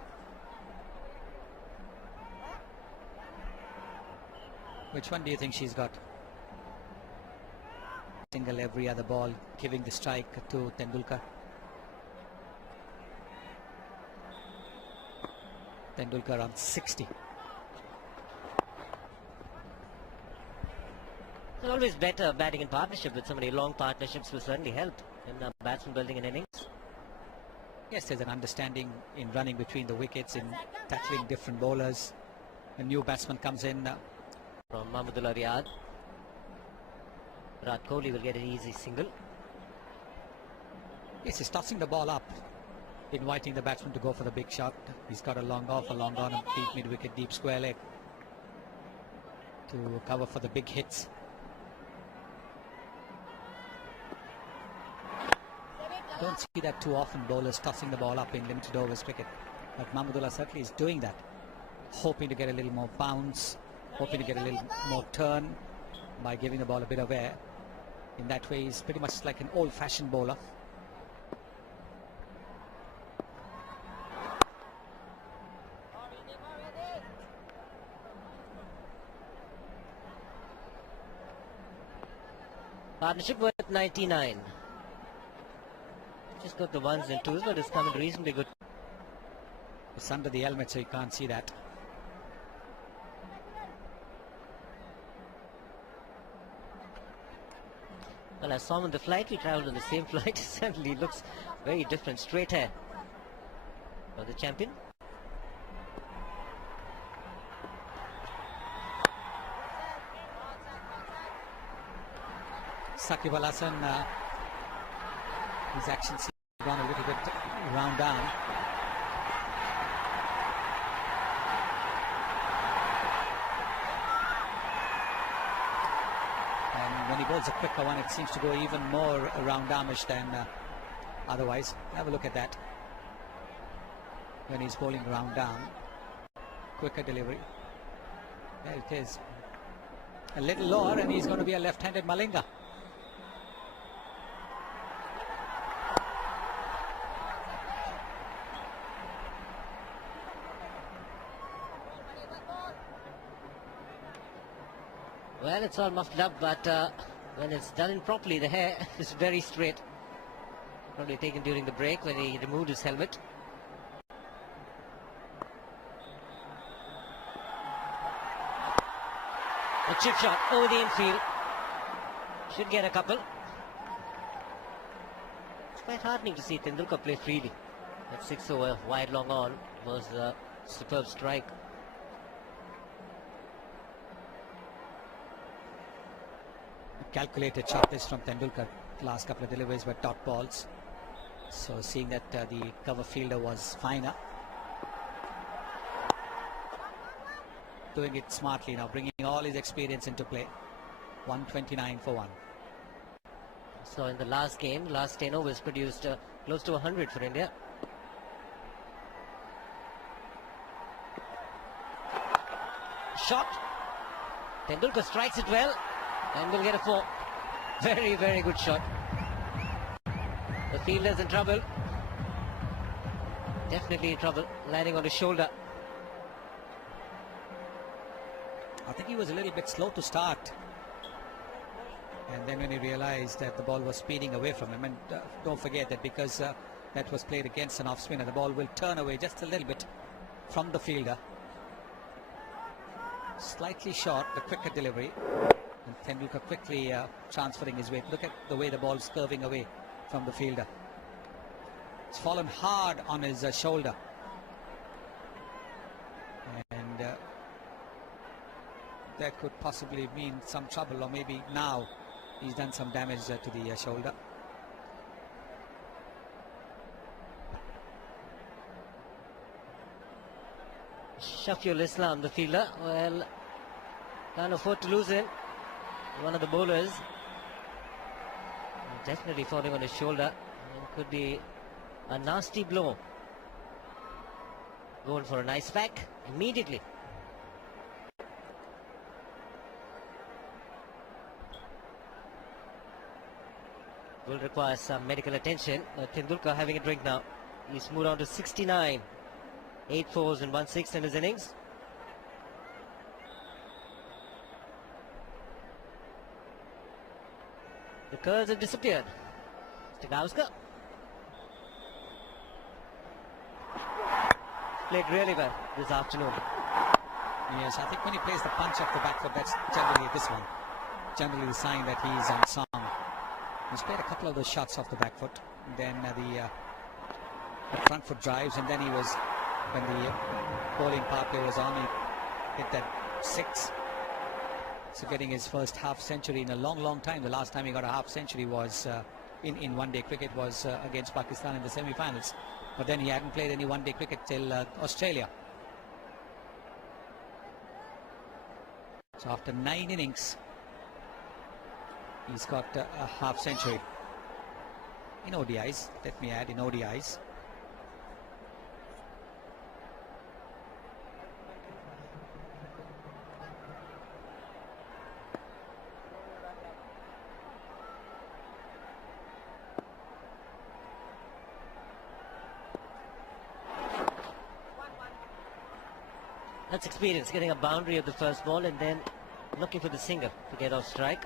Which one do you think she's got? Single every other ball, giving the strike to Tendulkar. Tendulkar on 60. It's always better batting in partnership with somebody. Long partnerships will certainly help in batsman building an innings. Yes, there's an understanding in running between the wickets, in tackling different bowlers. A new batsman comes in. From Mahmudullah Riyad. Virat Kohli will get an easy single. Yes, he's tossing the ball up, inviting the batsman to go for the big shot. He's got a long off, a long on, and deep mid-wicket, deep square leg to cover for the big hits. Don't see that too often, bowlers tossing the ball up in limited overs cricket. But Mahmudullah certainly is doing that, hoping to get a little more bounce, hoping to get a little more turn by giving the ball a bit of air. In that way, he's pretty much like an old-fashioned bowler. Partnership worth 99. Just got the ones and twos, but it's coming reasonably good. It's under the helmet, so you can't see that. Well, I saw him on the flight. We travelled on the same flight. It certainly looks very different. Straight hair for the champion. Saqib Al Hasan, his action seems to have gone a little bit round down. And when he bowls a quicker one, it seems to go even more round armish than otherwise. Have a look at that. When he's bowling round down, quicker delivery. There it is. A little lower, and he's going to be a left-handed Malinga. Well, it's all muffled up, but when it's done in properly, the hair is very straight. Probably taken during the break when he removed his helmet. A chip shot over the infield. Should get a couple. It's quite heartening to see Tendulkar play freely. That 6 over wide long on was a superb strike. Calculated shot this from Tendulkar. Last couple of deliveries were dot balls. So seeing that the cover fielder was finer. Doing it smartly now, bringing all his experience into play. 129 for 1. So in the last game, last 10 overs produced close to 100 for India. Shot. Tendulkar strikes it well and will get a 4. Very, very good shot. The fielder's in trouble. Definitely in trouble. Landing on his shoulder. I think he was a little bit slow to start. And then when he realized that the ball was speeding away from him, and don't forget that because that was played against an off spinner, the ball will turn away just a little bit from the fielder. Slightly short, the quicker delivery. And Tendulkar quickly transferring his weight. Look at the way the ball's curving away from the fielder. It's fallen hard on his shoulder. And that could possibly mean some trouble, or maybe now he's done some damage to the shoulder. Shafiul Islam, the fielder, well, can't afford to lose him. One of the bowlers, definitely falling on his shoulder. It could be a nasty blow. Going for a nice whack immediately. Will require some medical attention. Tendulkar having a drink now. He's moved on to 69. 8 fours and 1 6 in his innings. The curls have disappeared. Stigauska played really well this afternoon. Yes, I think when he plays the punch off the back foot, that's generally this one. Generally the sign that he's on song. He's played a couple of those shots off the back foot. Then the front foot drives, and then he was, when the bowling power play was on, he hit that 6. So getting his first half century in a long time. The last time he got a half century was in one-day cricket was against Pakistan in the semi-finals. But then he hadn't played any one-day cricket till Australia. So after 9 innings, he's got a half century. In ODIs, let me add, in ODIs. That's experience, getting a boundary of the first ball and then looking for the single to get off strike.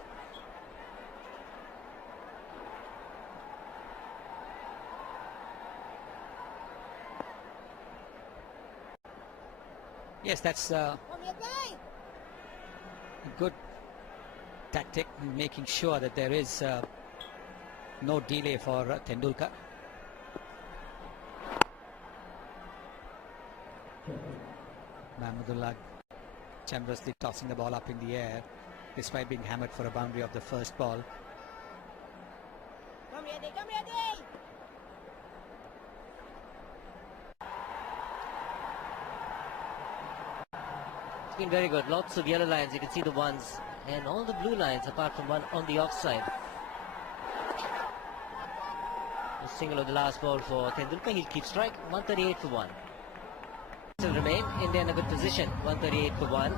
Yes, that's a good tactic, making sure that there is no delay for Tendulkar. Mahmudullah generously tossing the ball up in the air despite being hammered for a boundary of the first ball. It's been very good. Lots of yellow lines. You can see the ones and all the blue lines apart from one on the offside. The single of the last ball for Tendulkar. He'll keep strike. 138 for 1. Still remain. India in a good position. 138 for 1.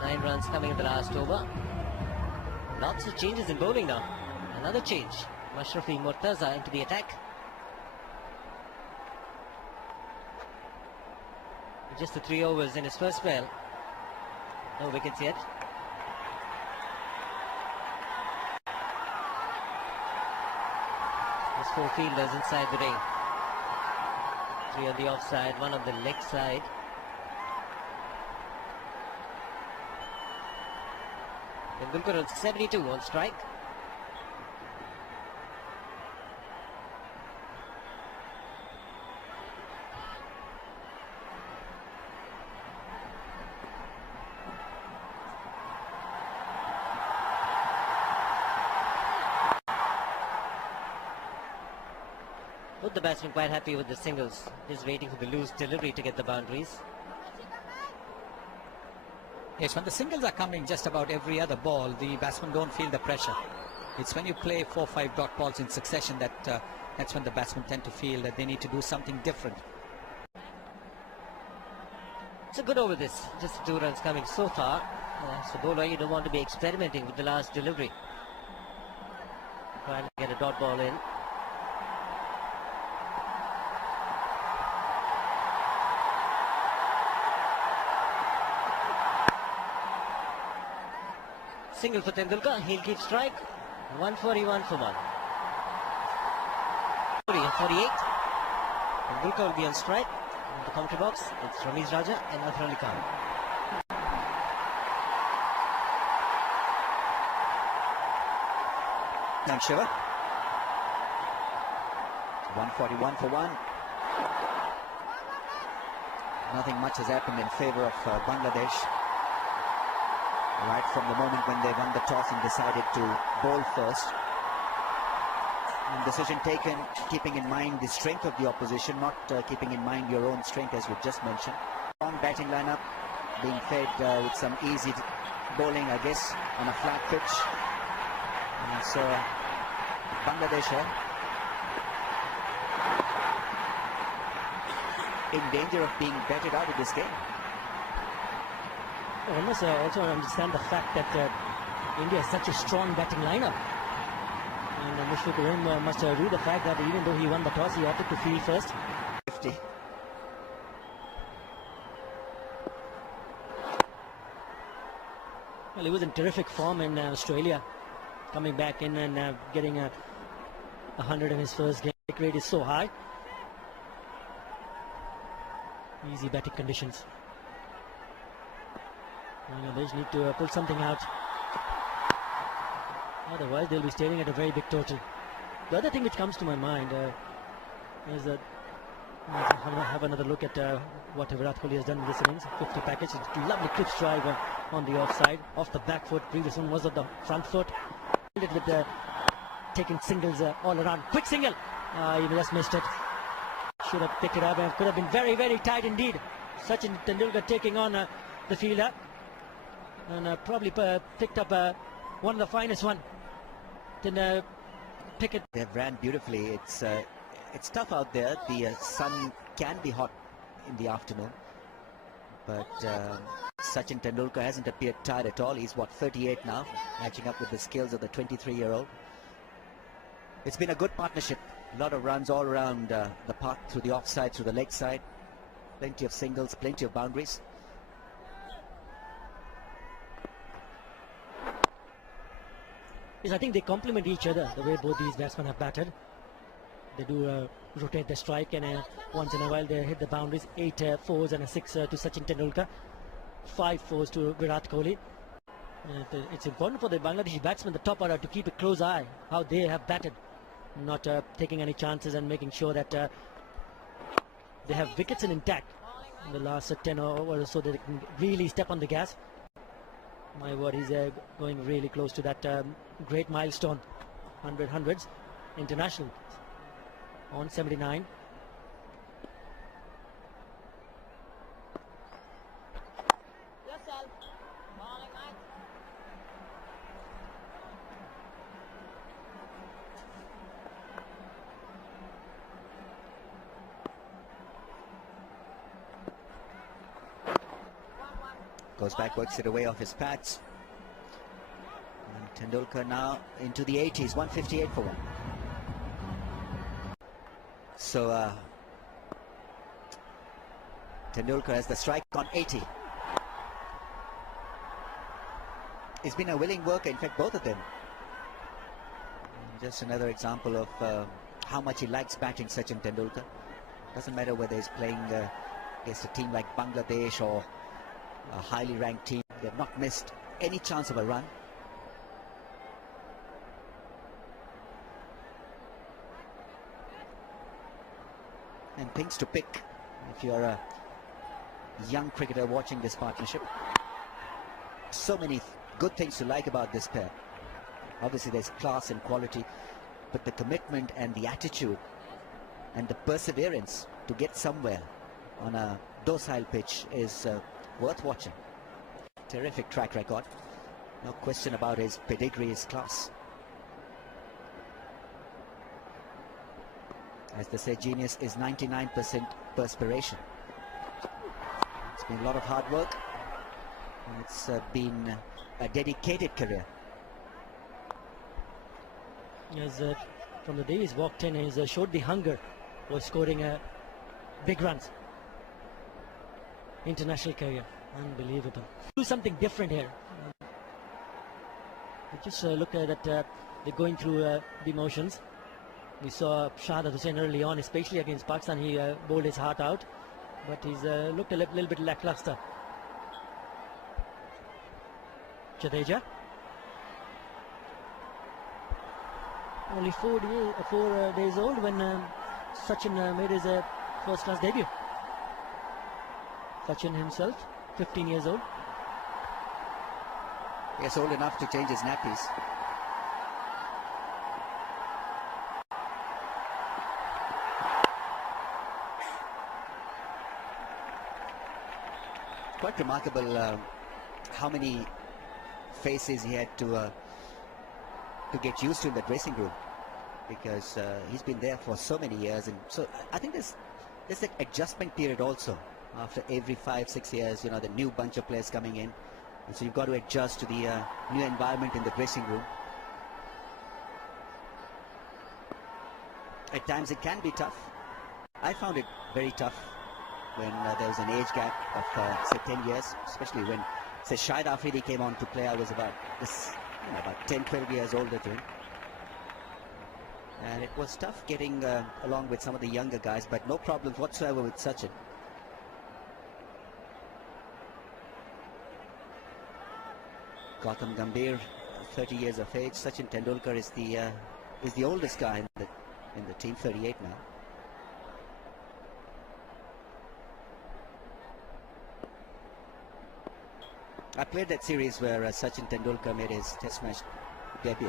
9 runs coming in the last over. Lots of changes in bowling now. Another change. Mashrafi Murtaza into the attack. Just the 3 overs in his first spell. No wickets yet. There's 4 fielders inside the ring. 3 on the offside, 1 on the leg side. Tendulkar on 72 on strike. Both the batsmen quite happy with the singles. Just waiting for the loose delivery to get the boundaries. Yes, when the singles are coming just about every other ball, the batsmen don't feel the pressure. It's when you play 4-5 dot balls in succession that that's when the batsmen tend to feel that they need to do something different. It's a good over this. Just 2 runs coming so far. So bowler, you don't want to be experimenting with the last delivery. Trying to get a dot ball in. Single for Tendulkar. He'll keep strike. 141 for 1. 48. Tendulkar will be on strike. In the commentary box, it's Ramiz Raja and Azhar Ali Khan. And Shiva. 141 for 1. Nothing much has happened in favour of Bangladesh. Right from the moment when they won the toss and decided to bowl first. And decision taken keeping in mind the strength of the opposition, not keeping in mind your own strength, as we just mentioned. Long batting lineup being fed with some easy bowling, I guess, on a flat pitch. And so Bangladesh in danger of being batted out of this game. I must also understand the fact that India has such a strong batting lineup. And Mushfiqur must rue the fact that even though he won the toss, he opted to field first. 50. Well, he was in terrific form in Australia, coming back in and getting 100 in his first game. The rate is so high. Easy batting conditions. Bangladesh need to pull something out. Otherwise, they'll be staring at a very big total. The other thing which comes to my mind is that have another look at what Virat Kohli has done in this innings. 50 package, it's a lovely clip strike on the offside, off the back foot. Previous one was at the front foot. With taking singles all around. Quick single. He just missed it. Should have picked it up and could have been very, very tight indeed. Sachin Tendulkar taking on the fielder and probably picked up one of the finest one. Then pick it. They've ran beautifully. It's tough out there. The sun can be hot in the afternoon, but Sachin Tendulkar hasn't appeared tired at all. He's 38 now, matching up with the skills of the 23-year-old. It's been a good partnership. A lot of runs all around the park, through the offside, through the leg side. Plenty of singles, plenty of boundaries. Yes, I think they complement each other, the way both these batsmen have batted. They do rotate the strike, and once in a while they hit the boundaries. 8 fours and a 6 to Sachin Tendulkar. 5 fours to Virat Kohli. It's important for the Bangladeshi batsmen, the top order, to keep a close eye how they have batted. Not taking any chances and making sure that they have wickets in intact in the last 10 or so, that they can really step on the gas. My word, he's going really close to that great milestone, 100 hundreds international on 79. Goes back, works it away off his pads. And Tendulkar now into the 80s, 158 for 1. So Tendulkar has the strike on 80. It's been a willing worker, in fact both of them. Just another example of how much he likes batting, Sachin Tendulkar. Doesn't matter whether he's playing against a team like Bangladesh or a highly ranked team. They've not missed any chance of a run. And things to pick if you're a young cricketer watching this partnership. So many good things to like about this pair. Obviously there's class and quality, but the commitment and the attitude and the perseverance to get somewhere on a docile pitch is worth watching. Terrific track record. No question about his pedigree, his class. As they say, genius is 99% perspiration. It's been a lot of hard work. And it's been a dedicated career. Yes, from the day he's walked in, he's showed the hunger for scoring big runs. International career, unbelievable. Do something different here. Just look at that, they're going through the motions. We saw Shahid Hussain early on, especially against Pakistan. He bowled his heart out, but he's looked a little bit lackluster. Jadeja. Only 4 days old when Sachin made his first-class debut. Sachin himself, 15 years old. Yes, old enough to change his nappies. Quite remarkable how many faces he had to get used to in the dressing room, because he's been there for so many years, and so I think there's an adjustment period also after every 5-6 years. You know, the new bunch of players coming in, and so you've got to adjust to the new environment in the dressing room. At times it can be tough. I found it very tough when there was an age gap of say 10 years, especially when say Shahid Afridi came on to play. I was about 10-12 years older to him, and it was tough getting along with some of the younger guys, but no problems whatsoever with Sachin. Gautam Gambhir, 30 years of age. Sachin Tendulkar is the oldest guy in the team, 38 now. I played that series where Sachin Tendulkar made his Test match debut.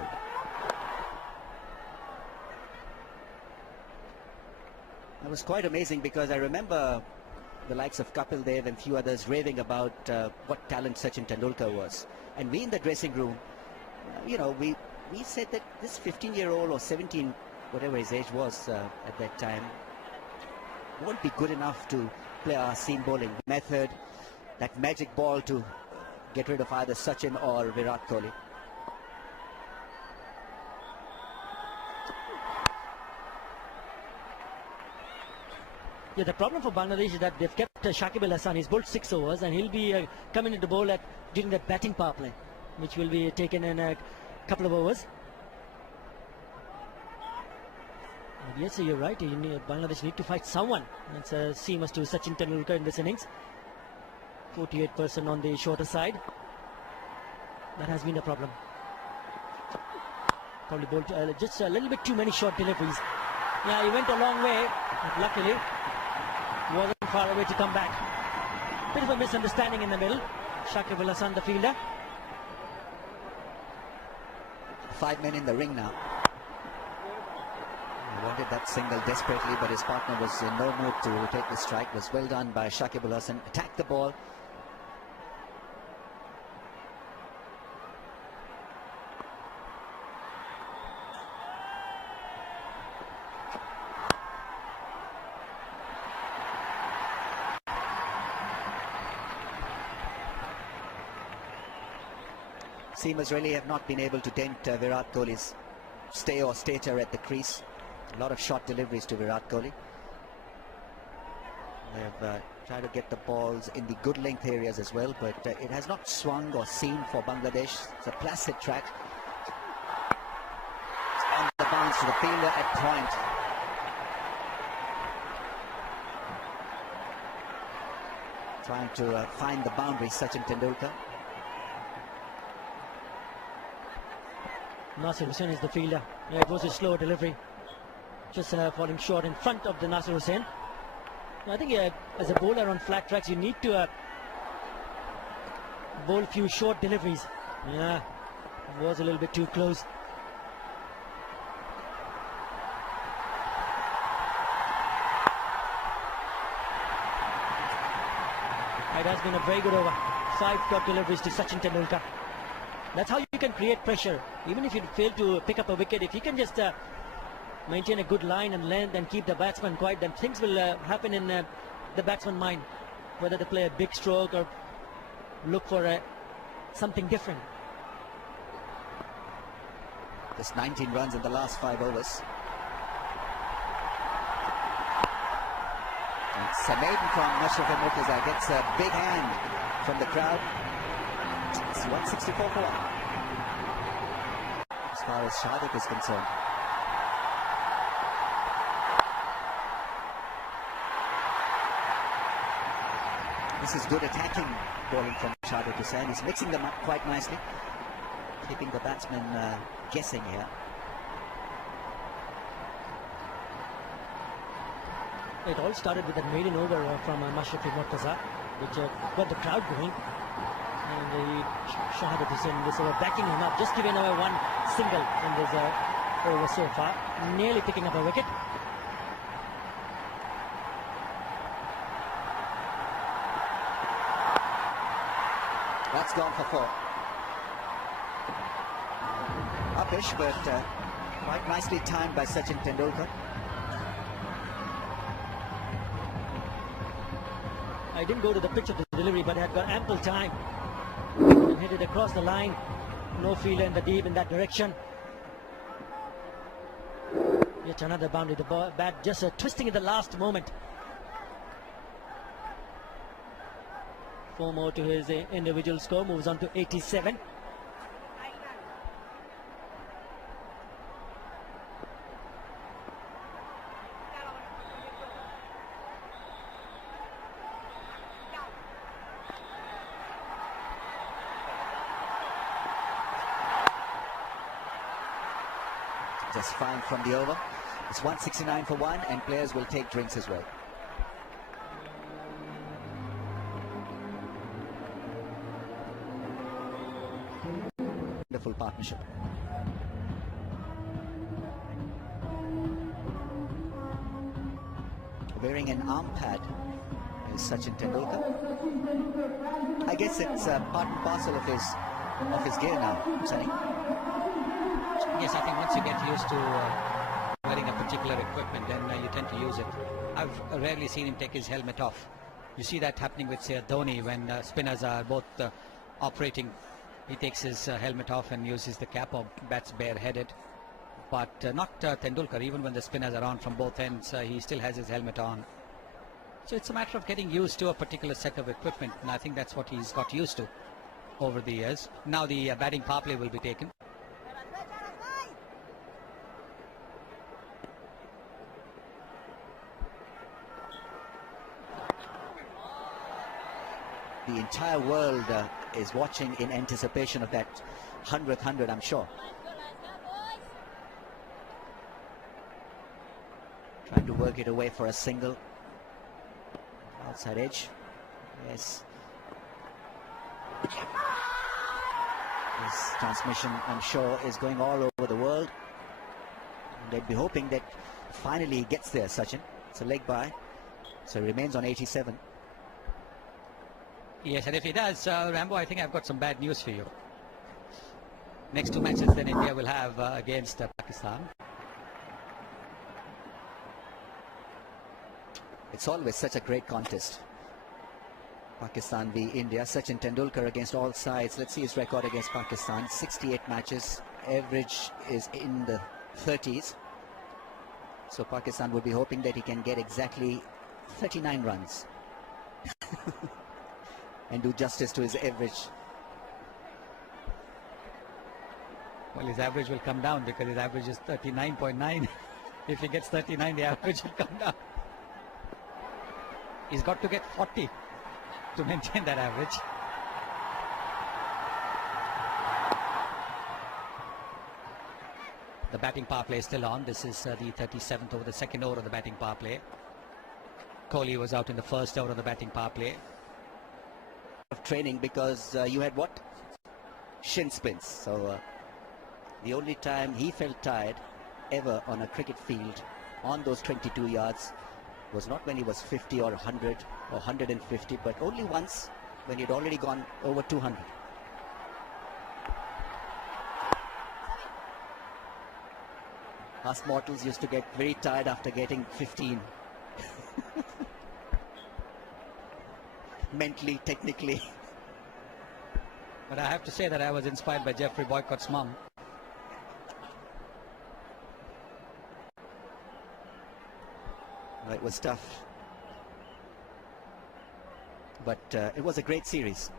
That was quite amazing, because I remember the likes of Kapil Dev and few others raving about what talent Sachin Tendulkar was. And we in the dressing room, you know, we said that this 15-year-old or 17, whatever his age was at that time, won't be good enough to play our seam bowling method, that magic ball to get rid of either Sachin or Virat Kohli. Yeah, the problem for Bangladesh is that they've kept Shakib Al Hasan. He's bowled 6 overs, and he'll be coming into bowl during the batting power play, which will be taken in a couple of overs. And yes, you're right. Bangladesh need to fight someone. It's a seamers to Sachin Tendulkar in this innings. 48% on the shorter side. That has been a problem. Probably bowled just a little bit too many short deliveries. Yeah, he went a long way, but luckily wasn't far away to come back. Bit of a misunderstanding in the middle. Shakib Al Hasan, the fielder. 5 men in the ring now. He wanted that single desperately, but his partner was in no mood to take the strike. It was well done by Shakib Al Hasan. Attacked the ball. Seamers really have not been able to dent Virat Kohli's stay or stature at the crease. A lot of short deliveries to Virat Kohli. They've tried to get the balls in the good length areas as well, but it has not swung or seamed for Bangladesh. It's a placid track. It's on the bounce to the fielder at point. Trying to find the boundary, Sachin Tendulkar. Nasir Hussain is the fielder. Yeah, it was a slow delivery. Just falling short in front of the Nasir Hussain. I think as a bowler on flat tracks, you need to bowl few short deliveries. Yeah, it was a little bit too close. It has been a very good over. 5 dot deliveries to Sachin Tendulkar. That's how you can create pressure. Even if you fail to pick up a wicket, if you can just maintain a good line and length and keep the batsman quiet, then things will happen in the batsman mind, whether they play a big stroke or look for something different. Just 19 runs in the last 5 overs. And Samaden from Mashraf Murtaza gets a big hand from the crowd. It's 164 for 1. far as Shahadat is concerned. This is good attacking bowling from Shahadat Hussain. He's mixing them up quite nicely, keeping the batsmen guessing here. It all started with that maiden over from Mashrafi Mortaza, which got the crowd going. And Shahadat Hussain was backing him up, just giving away one single in this over so far, nearly picking up a wicket. That's gone for 4. Uppish, but quite nicely timed by Sachin Tendulkar. I didn't go to the pitch of the delivery, but I had got ample time and hit it across the line. No fielder in the deep in that direction. Yet another boundary. The bat just twisting at the last moment. 4 more to his individual score. Moves on to 87. Just fine from the over. It's 169 for 1, and players will take drinks as well. Wonderful partnership. Wearing an arm pad is Sachin Tendulkar. I guess it's part and parcel of his gear now, Sunny. Yes, I think once you get used to wearing a particular equipment, then you tend to use it. I've rarely seen him take his helmet off. You see that happening with, say, Dhoni when spinners are both operating. He takes his helmet off and uses the cap or bats bareheaded. But not Tendulkar. Even when the spinners are on from both ends, he still has his helmet on. So it's a matter of getting used to a particular set of equipment, and I think that's what he's got used to over the years. Now the batting power play will be taken. The entire world is watching in anticipation of that 100th 100, I'm sure. Trying to work it away for a single. Outside edge. Yes. This transmission, I'm sure, is going all over the world. And they'd be hoping that finally he gets there, Sachin. It's a leg by. So he remains on 87. Yes, and if he does, Rambo, I think I've got some bad news for you. Next 2 matches that India will have against Pakistan. It's always such a great contest. Pakistan v India. Sachin Tendulkar against all sides. Let's see his record against Pakistan. 68 matches. Average is in the 30s. So Pakistan will be hoping that he can get exactly 39 runs. And do justice to his average. Well, his average will come down because his average is 39.9. If he gets 39, the average will come down. He's got to get 40 to maintain that average. The batting power play is still on. This is the 37th over, the second over of the batting power play. Kohli was out in the first over of the batting power play. Of training because you had what? Shin splints. So the only time he felt tired ever on a cricket field on those 22 yards was not when he was 50 or 100 or 150, but only once when he'd already gone over 200. Us mortals used to get very tired after getting 15. Mentally, technically. But I have to say that I was inspired by Jeffrey Boycott's mum. It was tough. But it was a great series.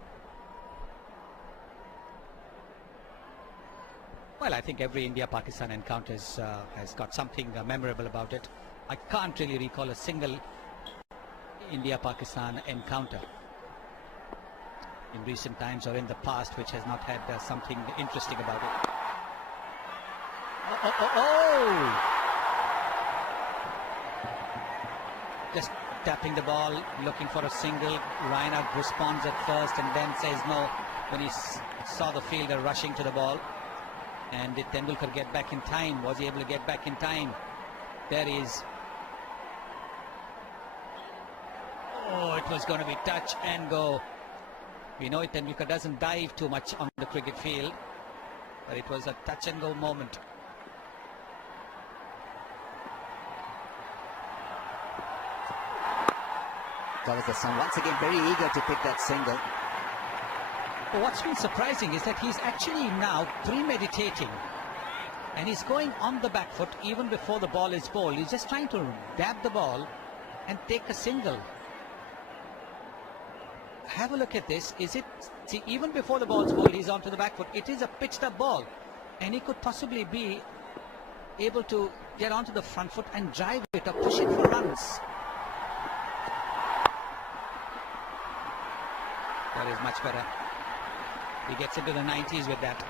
Well, I think every India-Pakistan encounter has got something memorable about it. I can't really recall a single India-Pakistan encounter in recent times or in the past which has not had something interesting about it. Just tapping the ball, looking for a single. Reinhardt responds at first and then says no when he saw the fielder rushing to the ball. And did Tendulkar get back in time? Was he able to get back in time? There he is. Oh, it was going to be touch and go. We know Tendulkar doesn't dive too much on the cricket field, but it was a touch and go moment. Covers the sun once again, very eager to pick that single. But what's been surprising is that he's actually now premeditating, and he's going on the back foot even before the ball is bowled. He's just trying to dab the ball and take a single. Have a look at this. See, even before the ball's bowled, he's onto the back foot. It is a pitched up ball, and he could possibly be able to get onto the front foot and drive it or push it for runs. That is much better. He gets into the 90s with that.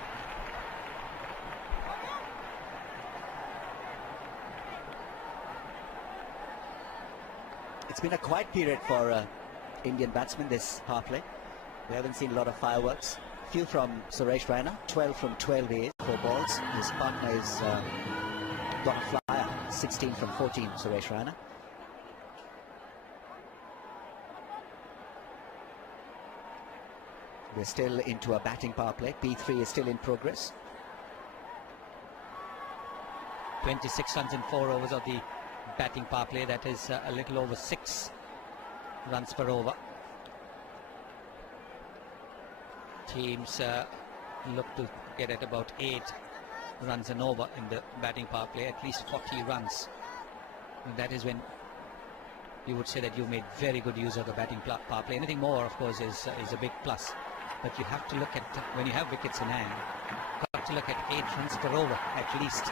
It's been a quiet period for Indian batsmen this power play. We haven't seen a lot of fireworks. Few from Suresh Raina, 12 from 12 A's, 4 balls. His partner is got a flyer, 16 from 14, Suresh Raina. We're still into a batting power play. P3 is still in progress. 26 runs in 4 overs of the batting power play. That is a little over 6 runs per over. Teams look to get at about 8 runs an over in the batting power play, at least 40 runs. And that is when you would say that you made very good use of the batting power play. Anything more, of course, is a big plus. But you have to look at, when you have wickets in hand, you've got to look at 8 runs per over at least.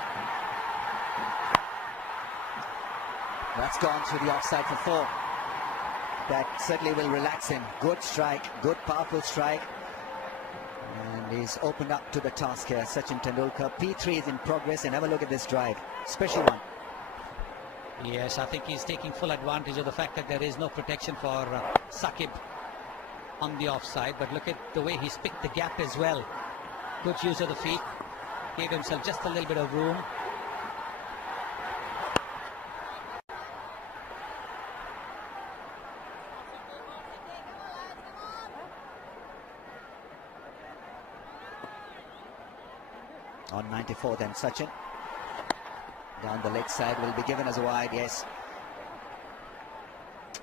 That's gone through the offside for 4. That certainly will relax him. Good strike, good powerful strike. And he's opened up to the task here, Sachin Tendulkar. P3 is in progress, and have a look at this drive. Special one. Yes, I think he's taking full advantage of the fact that there is no protection for Saqib on the offside, but look at the way he's picked the gap as well. Good use of the feet, gave himself just a little bit of room. On 94 then Sachin. Down the leg side, will be given as a wide, yes.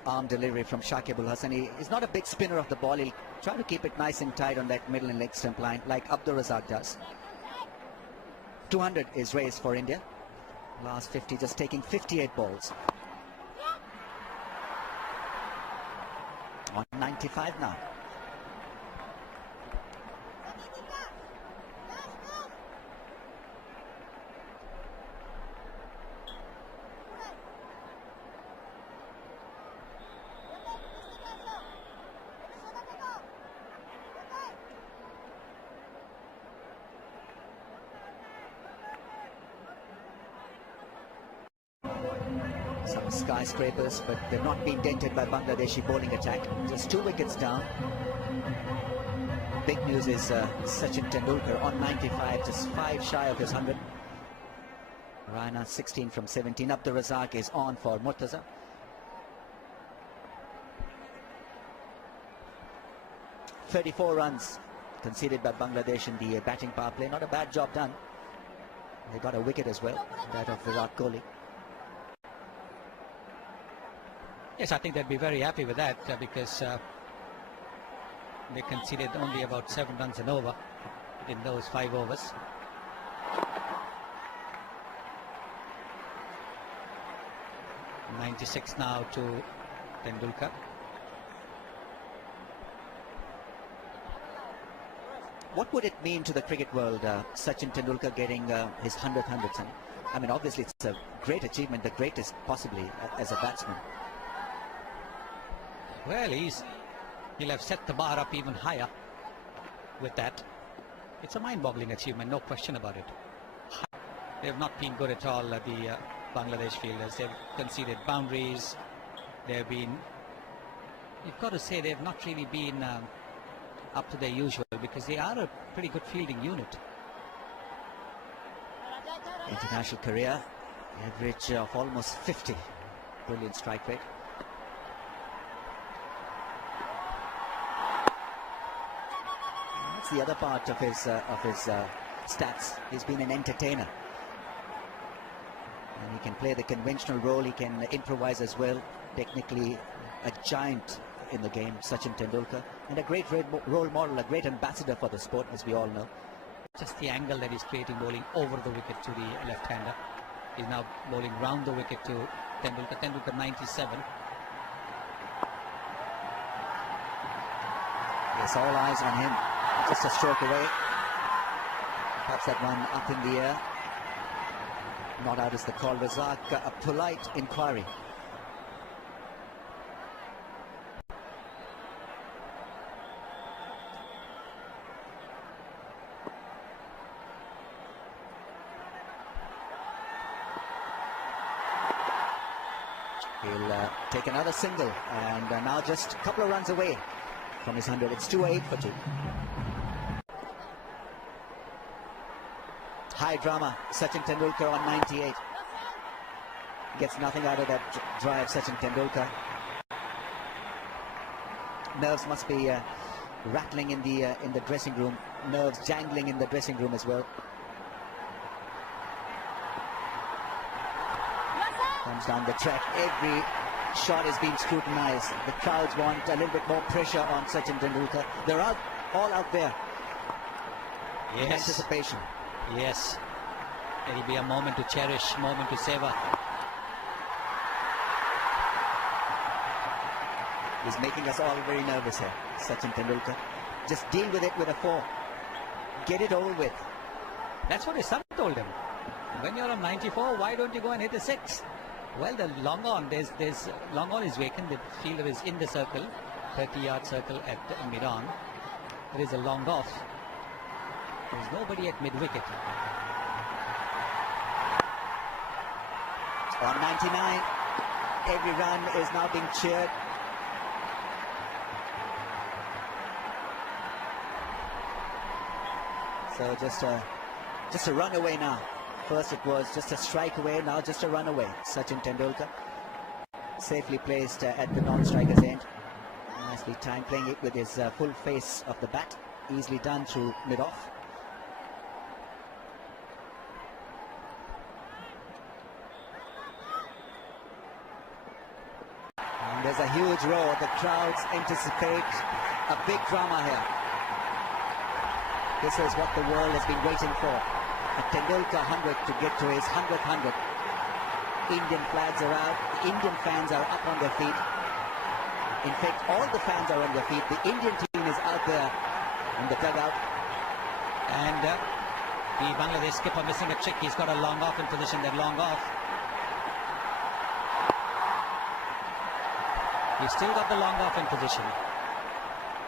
Arm delivery from Shakib Al Hasan. He is not a big spinner of the ball. He'll try to keep it nice and tight on that middle and leg stump line, like Abdur Razak does. 200 is raised for India. Last 50, just taking 58 balls. On 95 now. Some skyscrapers, but they've not been dented by Bangladeshi bowling attack. Just 2 wickets down. Big news is Sachin Tendulkar on 95, just 5 shy of his 100. Raina 16 from 17. Abdur Razak is on for Murtaza. .34 runs conceded by Bangladesh in the batting power play. Not a bad job done. They got a wicket as well, that of Virat Kohli. Yes, I think they'd be very happy with that because they conceded only about 7 runs and over in those 5 overs. .96 now to Tendulkar. What would it mean to the cricket world, Sachin Tendulkar getting his 100th 100th? I mean, obviously it's a great achievement, the greatest possibly as a batsman. Well, he'll have set the bar up even higher with that. It's a mind-boggling achievement, no question about it. They have not been good at all, the Bangladesh fielders. They've conceded boundaries. They've been, you've got to say, they've not really been up to their usual, because they are a pretty good fielding unit. International career, average of almost 50. Brilliant strike rate. That's the other part of his stats. He's been an entertainer. And he can play the conventional role, he can improvise as well. Technically a giant in the game, Sachin Tendulkar, and a great role model, a great ambassador for the sport, as we all know. Just the angle that he's creating, bowling over the wicket to the left-hander. He's now bowling round the wicket to Tendulkar. Tendulkar 97. Yes, all eyes on him. Just a stroke away. Perhaps that one up in the air. Not out is the call. Razak, a polite inquiry. He'll take another single, and now just a couple of runs away from his 100. It's 2-8 for 2. High drama, Sachin Tendulkar on 98. Gets nothing out of that drive, Sachin Tendulkar. Nerves must be rattling in the dressing room. Nerves jangling in the dressing room as well. Comes down the track. Every shot is being scrutinized. The crowds want a little bit more pressure on Sachin Tendulkar. They're all out there. Yes. In anticipation. Yes. It'll be a moment to cherish, moment to savor. He's making us all very nervous here, Sachin Tendulkar. Just deal with it with a 4. Get it over with. That's what his son told him. When you're on 94, why don't you go and hit a 6? Well, the long on, there's long on is vacant. The fielder is in the circle, 30-yard circle at mid-on. There is a long off. There's nobody at mid-wicket. On 99, every run is now being cheered. So just a run away now. First it was just a strike away, now just a run away. Sachin Tendulkar safely placed at the non-striker's end. Nicely timed, playing it with his full face of the bat. Easily done through mid-off. And there's a huge roar. The crowds anticipate a big drama here. This is what the world has been waiting for. A Tendulkar 100 to get to his 100th 100. Indian flags are out. The Indian fans are up on their feet. In fact, all the fans are on their feet. The Indian team is out there in the dugout. And the Bangladesh skipper missing a trick. He's got a long off in position. That long off. He's still got the long off in position.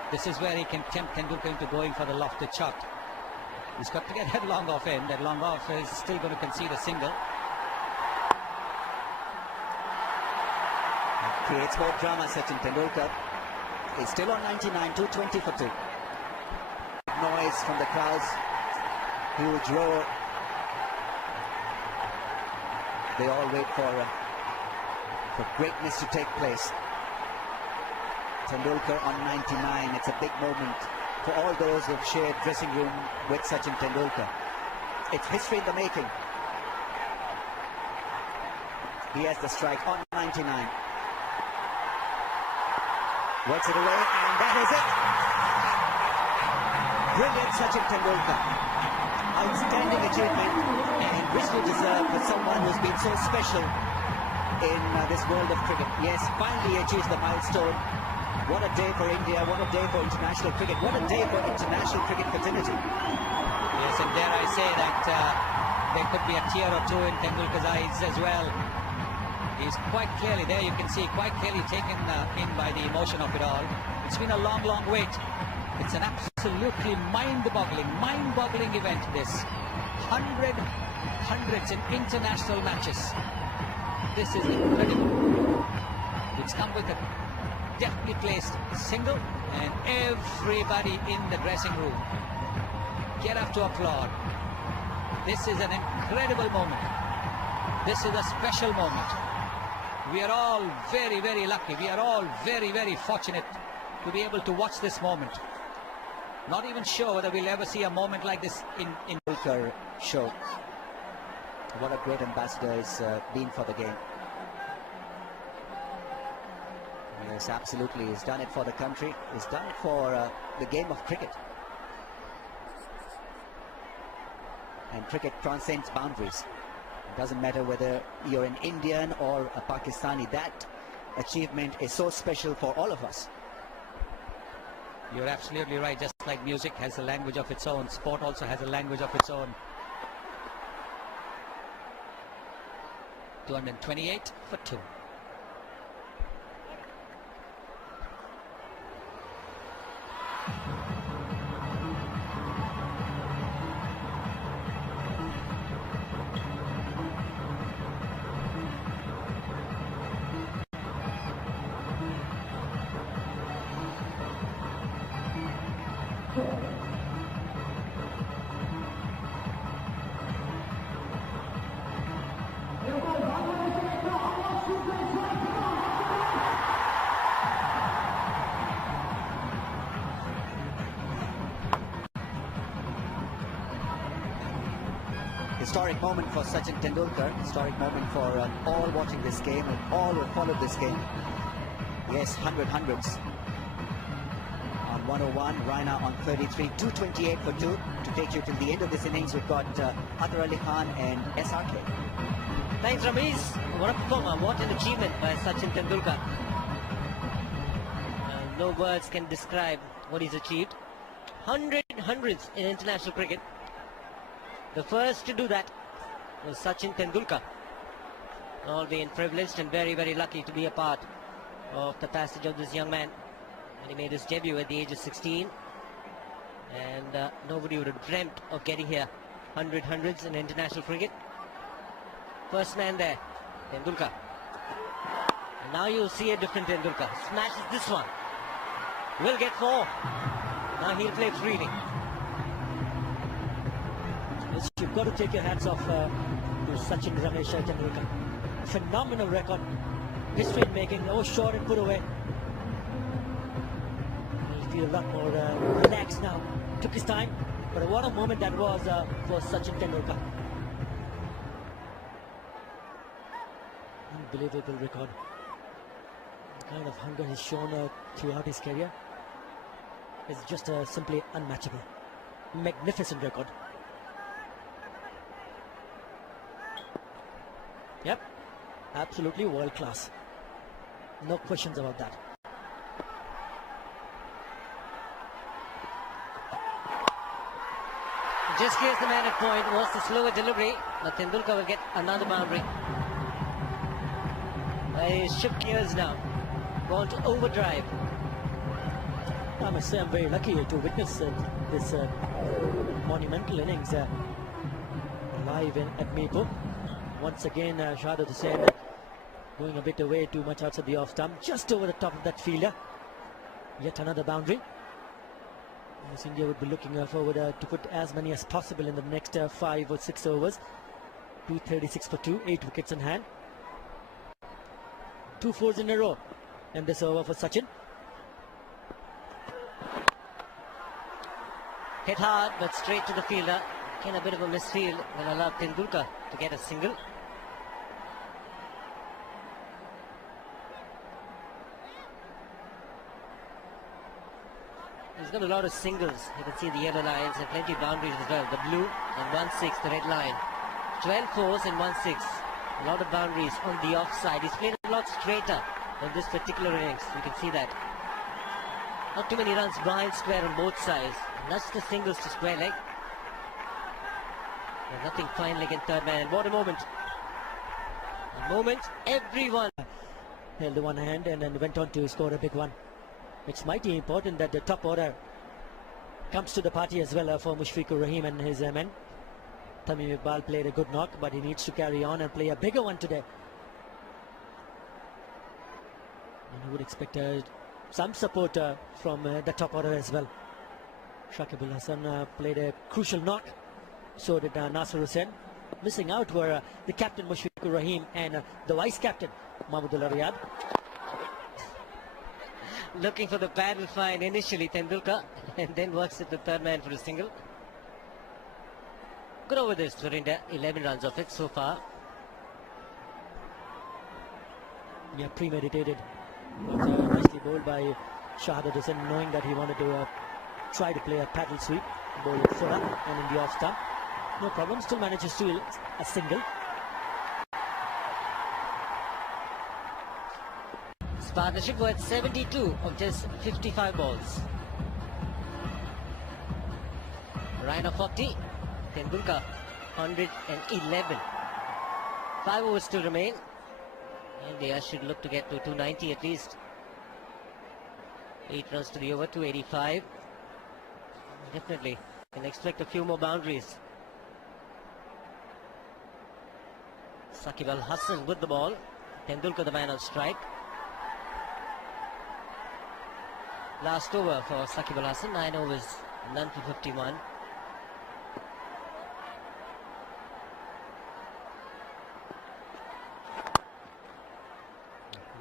This is where he can tempt Tendulkar into going for the lofted shot. He's got to get that long off in. That long off is still going to concede a single. Creates more drama, Sachin Tendulkar. He's still on 99, 220 for 2. Noise from the crowds. Huge roar. They all wait for greatness to take place. Tendulkar on 99. It's a big moment for all those who've shared dressing room with Sachin Tendulkar. It's history in the making. He has the strike on 99. Works it away, and that is it. Brilliant Sachin Tendulkar. Outstanding achievement, and richly deserved for someone who's been so special in this world of cricket. Yes, finally achieves the milestone. What a day for India, what a day for international cricket, what a day for international cricket fraternity. Yes, and dare I say that there could be a tear or two in Tendulkar's eyes as well. He's quite clearly, there you can see, quite clearly taken in by the emotion of it all. It's been a long, long wait. It's an absolutely mind-boggling event, this. Hundreds in international matches. This is incredible. It's come with a deftly placed single, and everybody in the dressing room get up to applaud. This is an incredible moment. This is a special moment. We are all very, very lucky. We are all very, very fortunate to be able to watch this moment. Not even sure whether we'll ever see a moment like this in Tendulkar show. What a great ambassador he's been for the game. Yes, absolutely. He's done it for the country. He's done it for the game of cricket. And cricket transcends boundaries. It doesn't matter whether you're an Indian or a Pakistani. That achievement is so special for all of us. You're absolutely right. Just like music has a language of its own, sport also has a language of its own. 228 for 2. Historic moment for Sachin Tendulkar, historic moment for all watching this game and all who followed this game. Yes, hundreds. On 101, Raina on 33, 228 for 2. To take you till the end of this innings, we've got Athar Ali Khan and SRK. Thanks, Ramesh. What a performer, what an achievement by Sachin Tendulkar. No words can describe what he's achieved. Hundreds in international cricket. The first to do that was Sachin Tendulkar. All being privileged and very, very lucky to be a part of the passage of this young man. And he made his debut at the age of 16. And nobody would have dreamt of getting here. Hundreds in international cricket. First man there, Tendulkar. And now you'll see a different Tendulkar. Smashes this one. Will get 4. Now he'll play freely. You've got to take your hats off to Sachin Ramesh Tendulkar. Phenomenal record. History making. Oh, short and put away. He'll feel a lot more relaxed now. Took his time, but what a moment that was for Sachin Tendulkar. Unbelievable record. The kind of hunger he's shown throughout his career is just simply unmatchable. Magnificent record. Yep, absolutely world class. No questions about that. Just clears the man at point. Was the slower delivery. Now Tendulkar will get another boundary. His ship gears now. Gone to overdrive. I must say I'm very lucky to witness this monumental innings live at Maypur. Once again, Shahid Hussain going a bit away, too much outside the off stump, just over the top of that fielder. Yet another boundary. Yes, India would be looking forward to put as many as possible in the next 5 or 6 overs. 236 for 2, 8 wickets in hand. 2 fours in a row. And this over for Sachin. Hit hard, but straight to the fielder. Again, a bit of a misfield will allow Tendulkar to get a single. He's got a lot of singles. You can see the yellow lines and plenty of boundaries as well. The blue and 1-6, the red line. 12 fours and 1-6. A lot of boundaries on the offside. He's played a lot straighter in this particular innings. You can see that. Not too many runs behind square on both sides. That's the singles to square leg. There's nothing fine leg in third man. And what a moment. A moment everyone held the one hand and then went on to score a big one. It's mighty important that the top order comes to the party as well for Mushfiqur Rahim and his men. Tamim Iqbal played a good knock, but he needs to carry on and play a bigger one today. And he would expect some support from the top order as well. Shakib Al Hasan played a crucial knock. So did Nasser Hussain. Missing out were the captain Mushfiqur Rahim and the vice captain Mahmudullah Riyad. Looking for the battle fine initially, Tendulkar, and then works at the third man for a single. Good over this for India, 11 runs of it so far. Yeah, premeditated. But, nicely bowled by Shahad Hussain, knowing that he wanted to try to play a paddle sweep, bowl it fuller and in the off stump. No problem, still manages to a single. This partnership worth 72 of just 55 balls. Raina 40, Tendulkar 111. 5 overs still remain. India should look to get to 290 at least. 8 runs to the over, 285. Definitely can expect a few more boundaries. Saqib Al Hasan with the ball. Tendulkar the man on strike. Last over for Saqib Al Hasan, 9 overs, none for 51.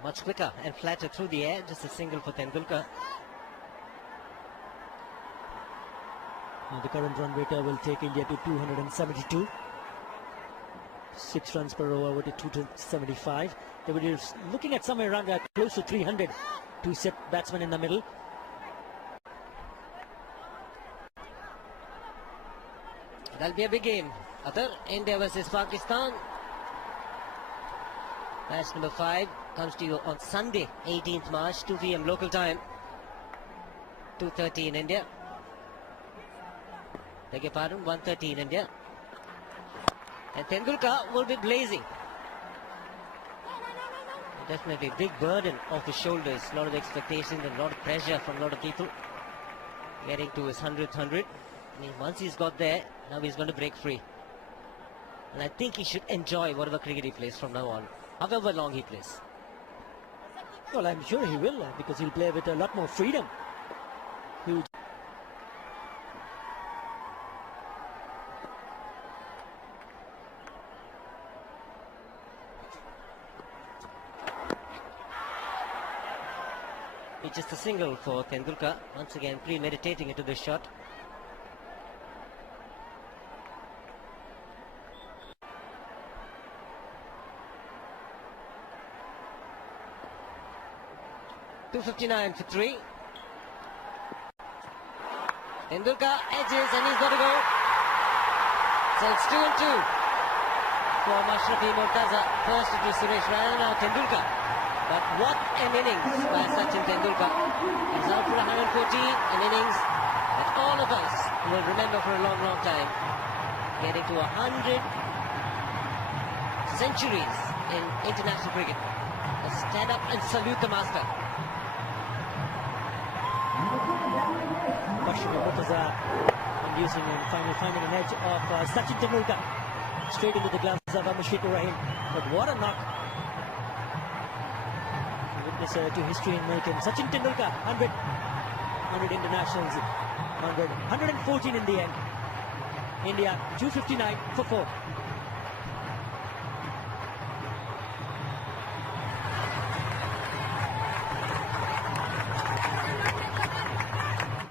Much quicker and flatter through the air, just a single for Tendulkar. The current run rate will take India to 272. 6 runs per over to 275. They were looking at somewhere around close to 300 to set batsmen in the middle. That'll be a big game. Other India versus Pakistan. Match number 5 comes to you on Sunday, 18th March, 2 p.m. local time. 2:30 in India. Beg your pardon, 1:30 in India. And Tendulkar will be blazing. Definitely big burden off his shoulders. A lot of expectations and a lot of pressure from a lot of people. Getting to his 100th 100. I mean, once he's got there, now he's going to break free. And I think he should enjoy whatever cricket he plays from now on, however long he plays. Well, I'm sure he will, because he'll play with a lot more freedom. Huge. It's just a single for Tendulkar. Once again, premeditating into this shot. .259 for 3. Tendulkar edges and he's got to go. So it's 2 and 2 for Mashrafi Mortaza. First it was Suresh Raina, now Tendulkar. But what an innings by Sachin Tendulkar. He's out for 114, an innings that all of us will remember for a long, long time. Getting to 100 centuries in international cricket. Let's stand up and salute the master. Mashrafi Mortaza inducing and finally finding an edge of Sachin Tendulkar. Straight into the gloves of Mushfiqur Rahim. But what a knock. Witness to history in making. Sachin Tendulkar, 100 internationals, 114 in the end. India, 259 for 4.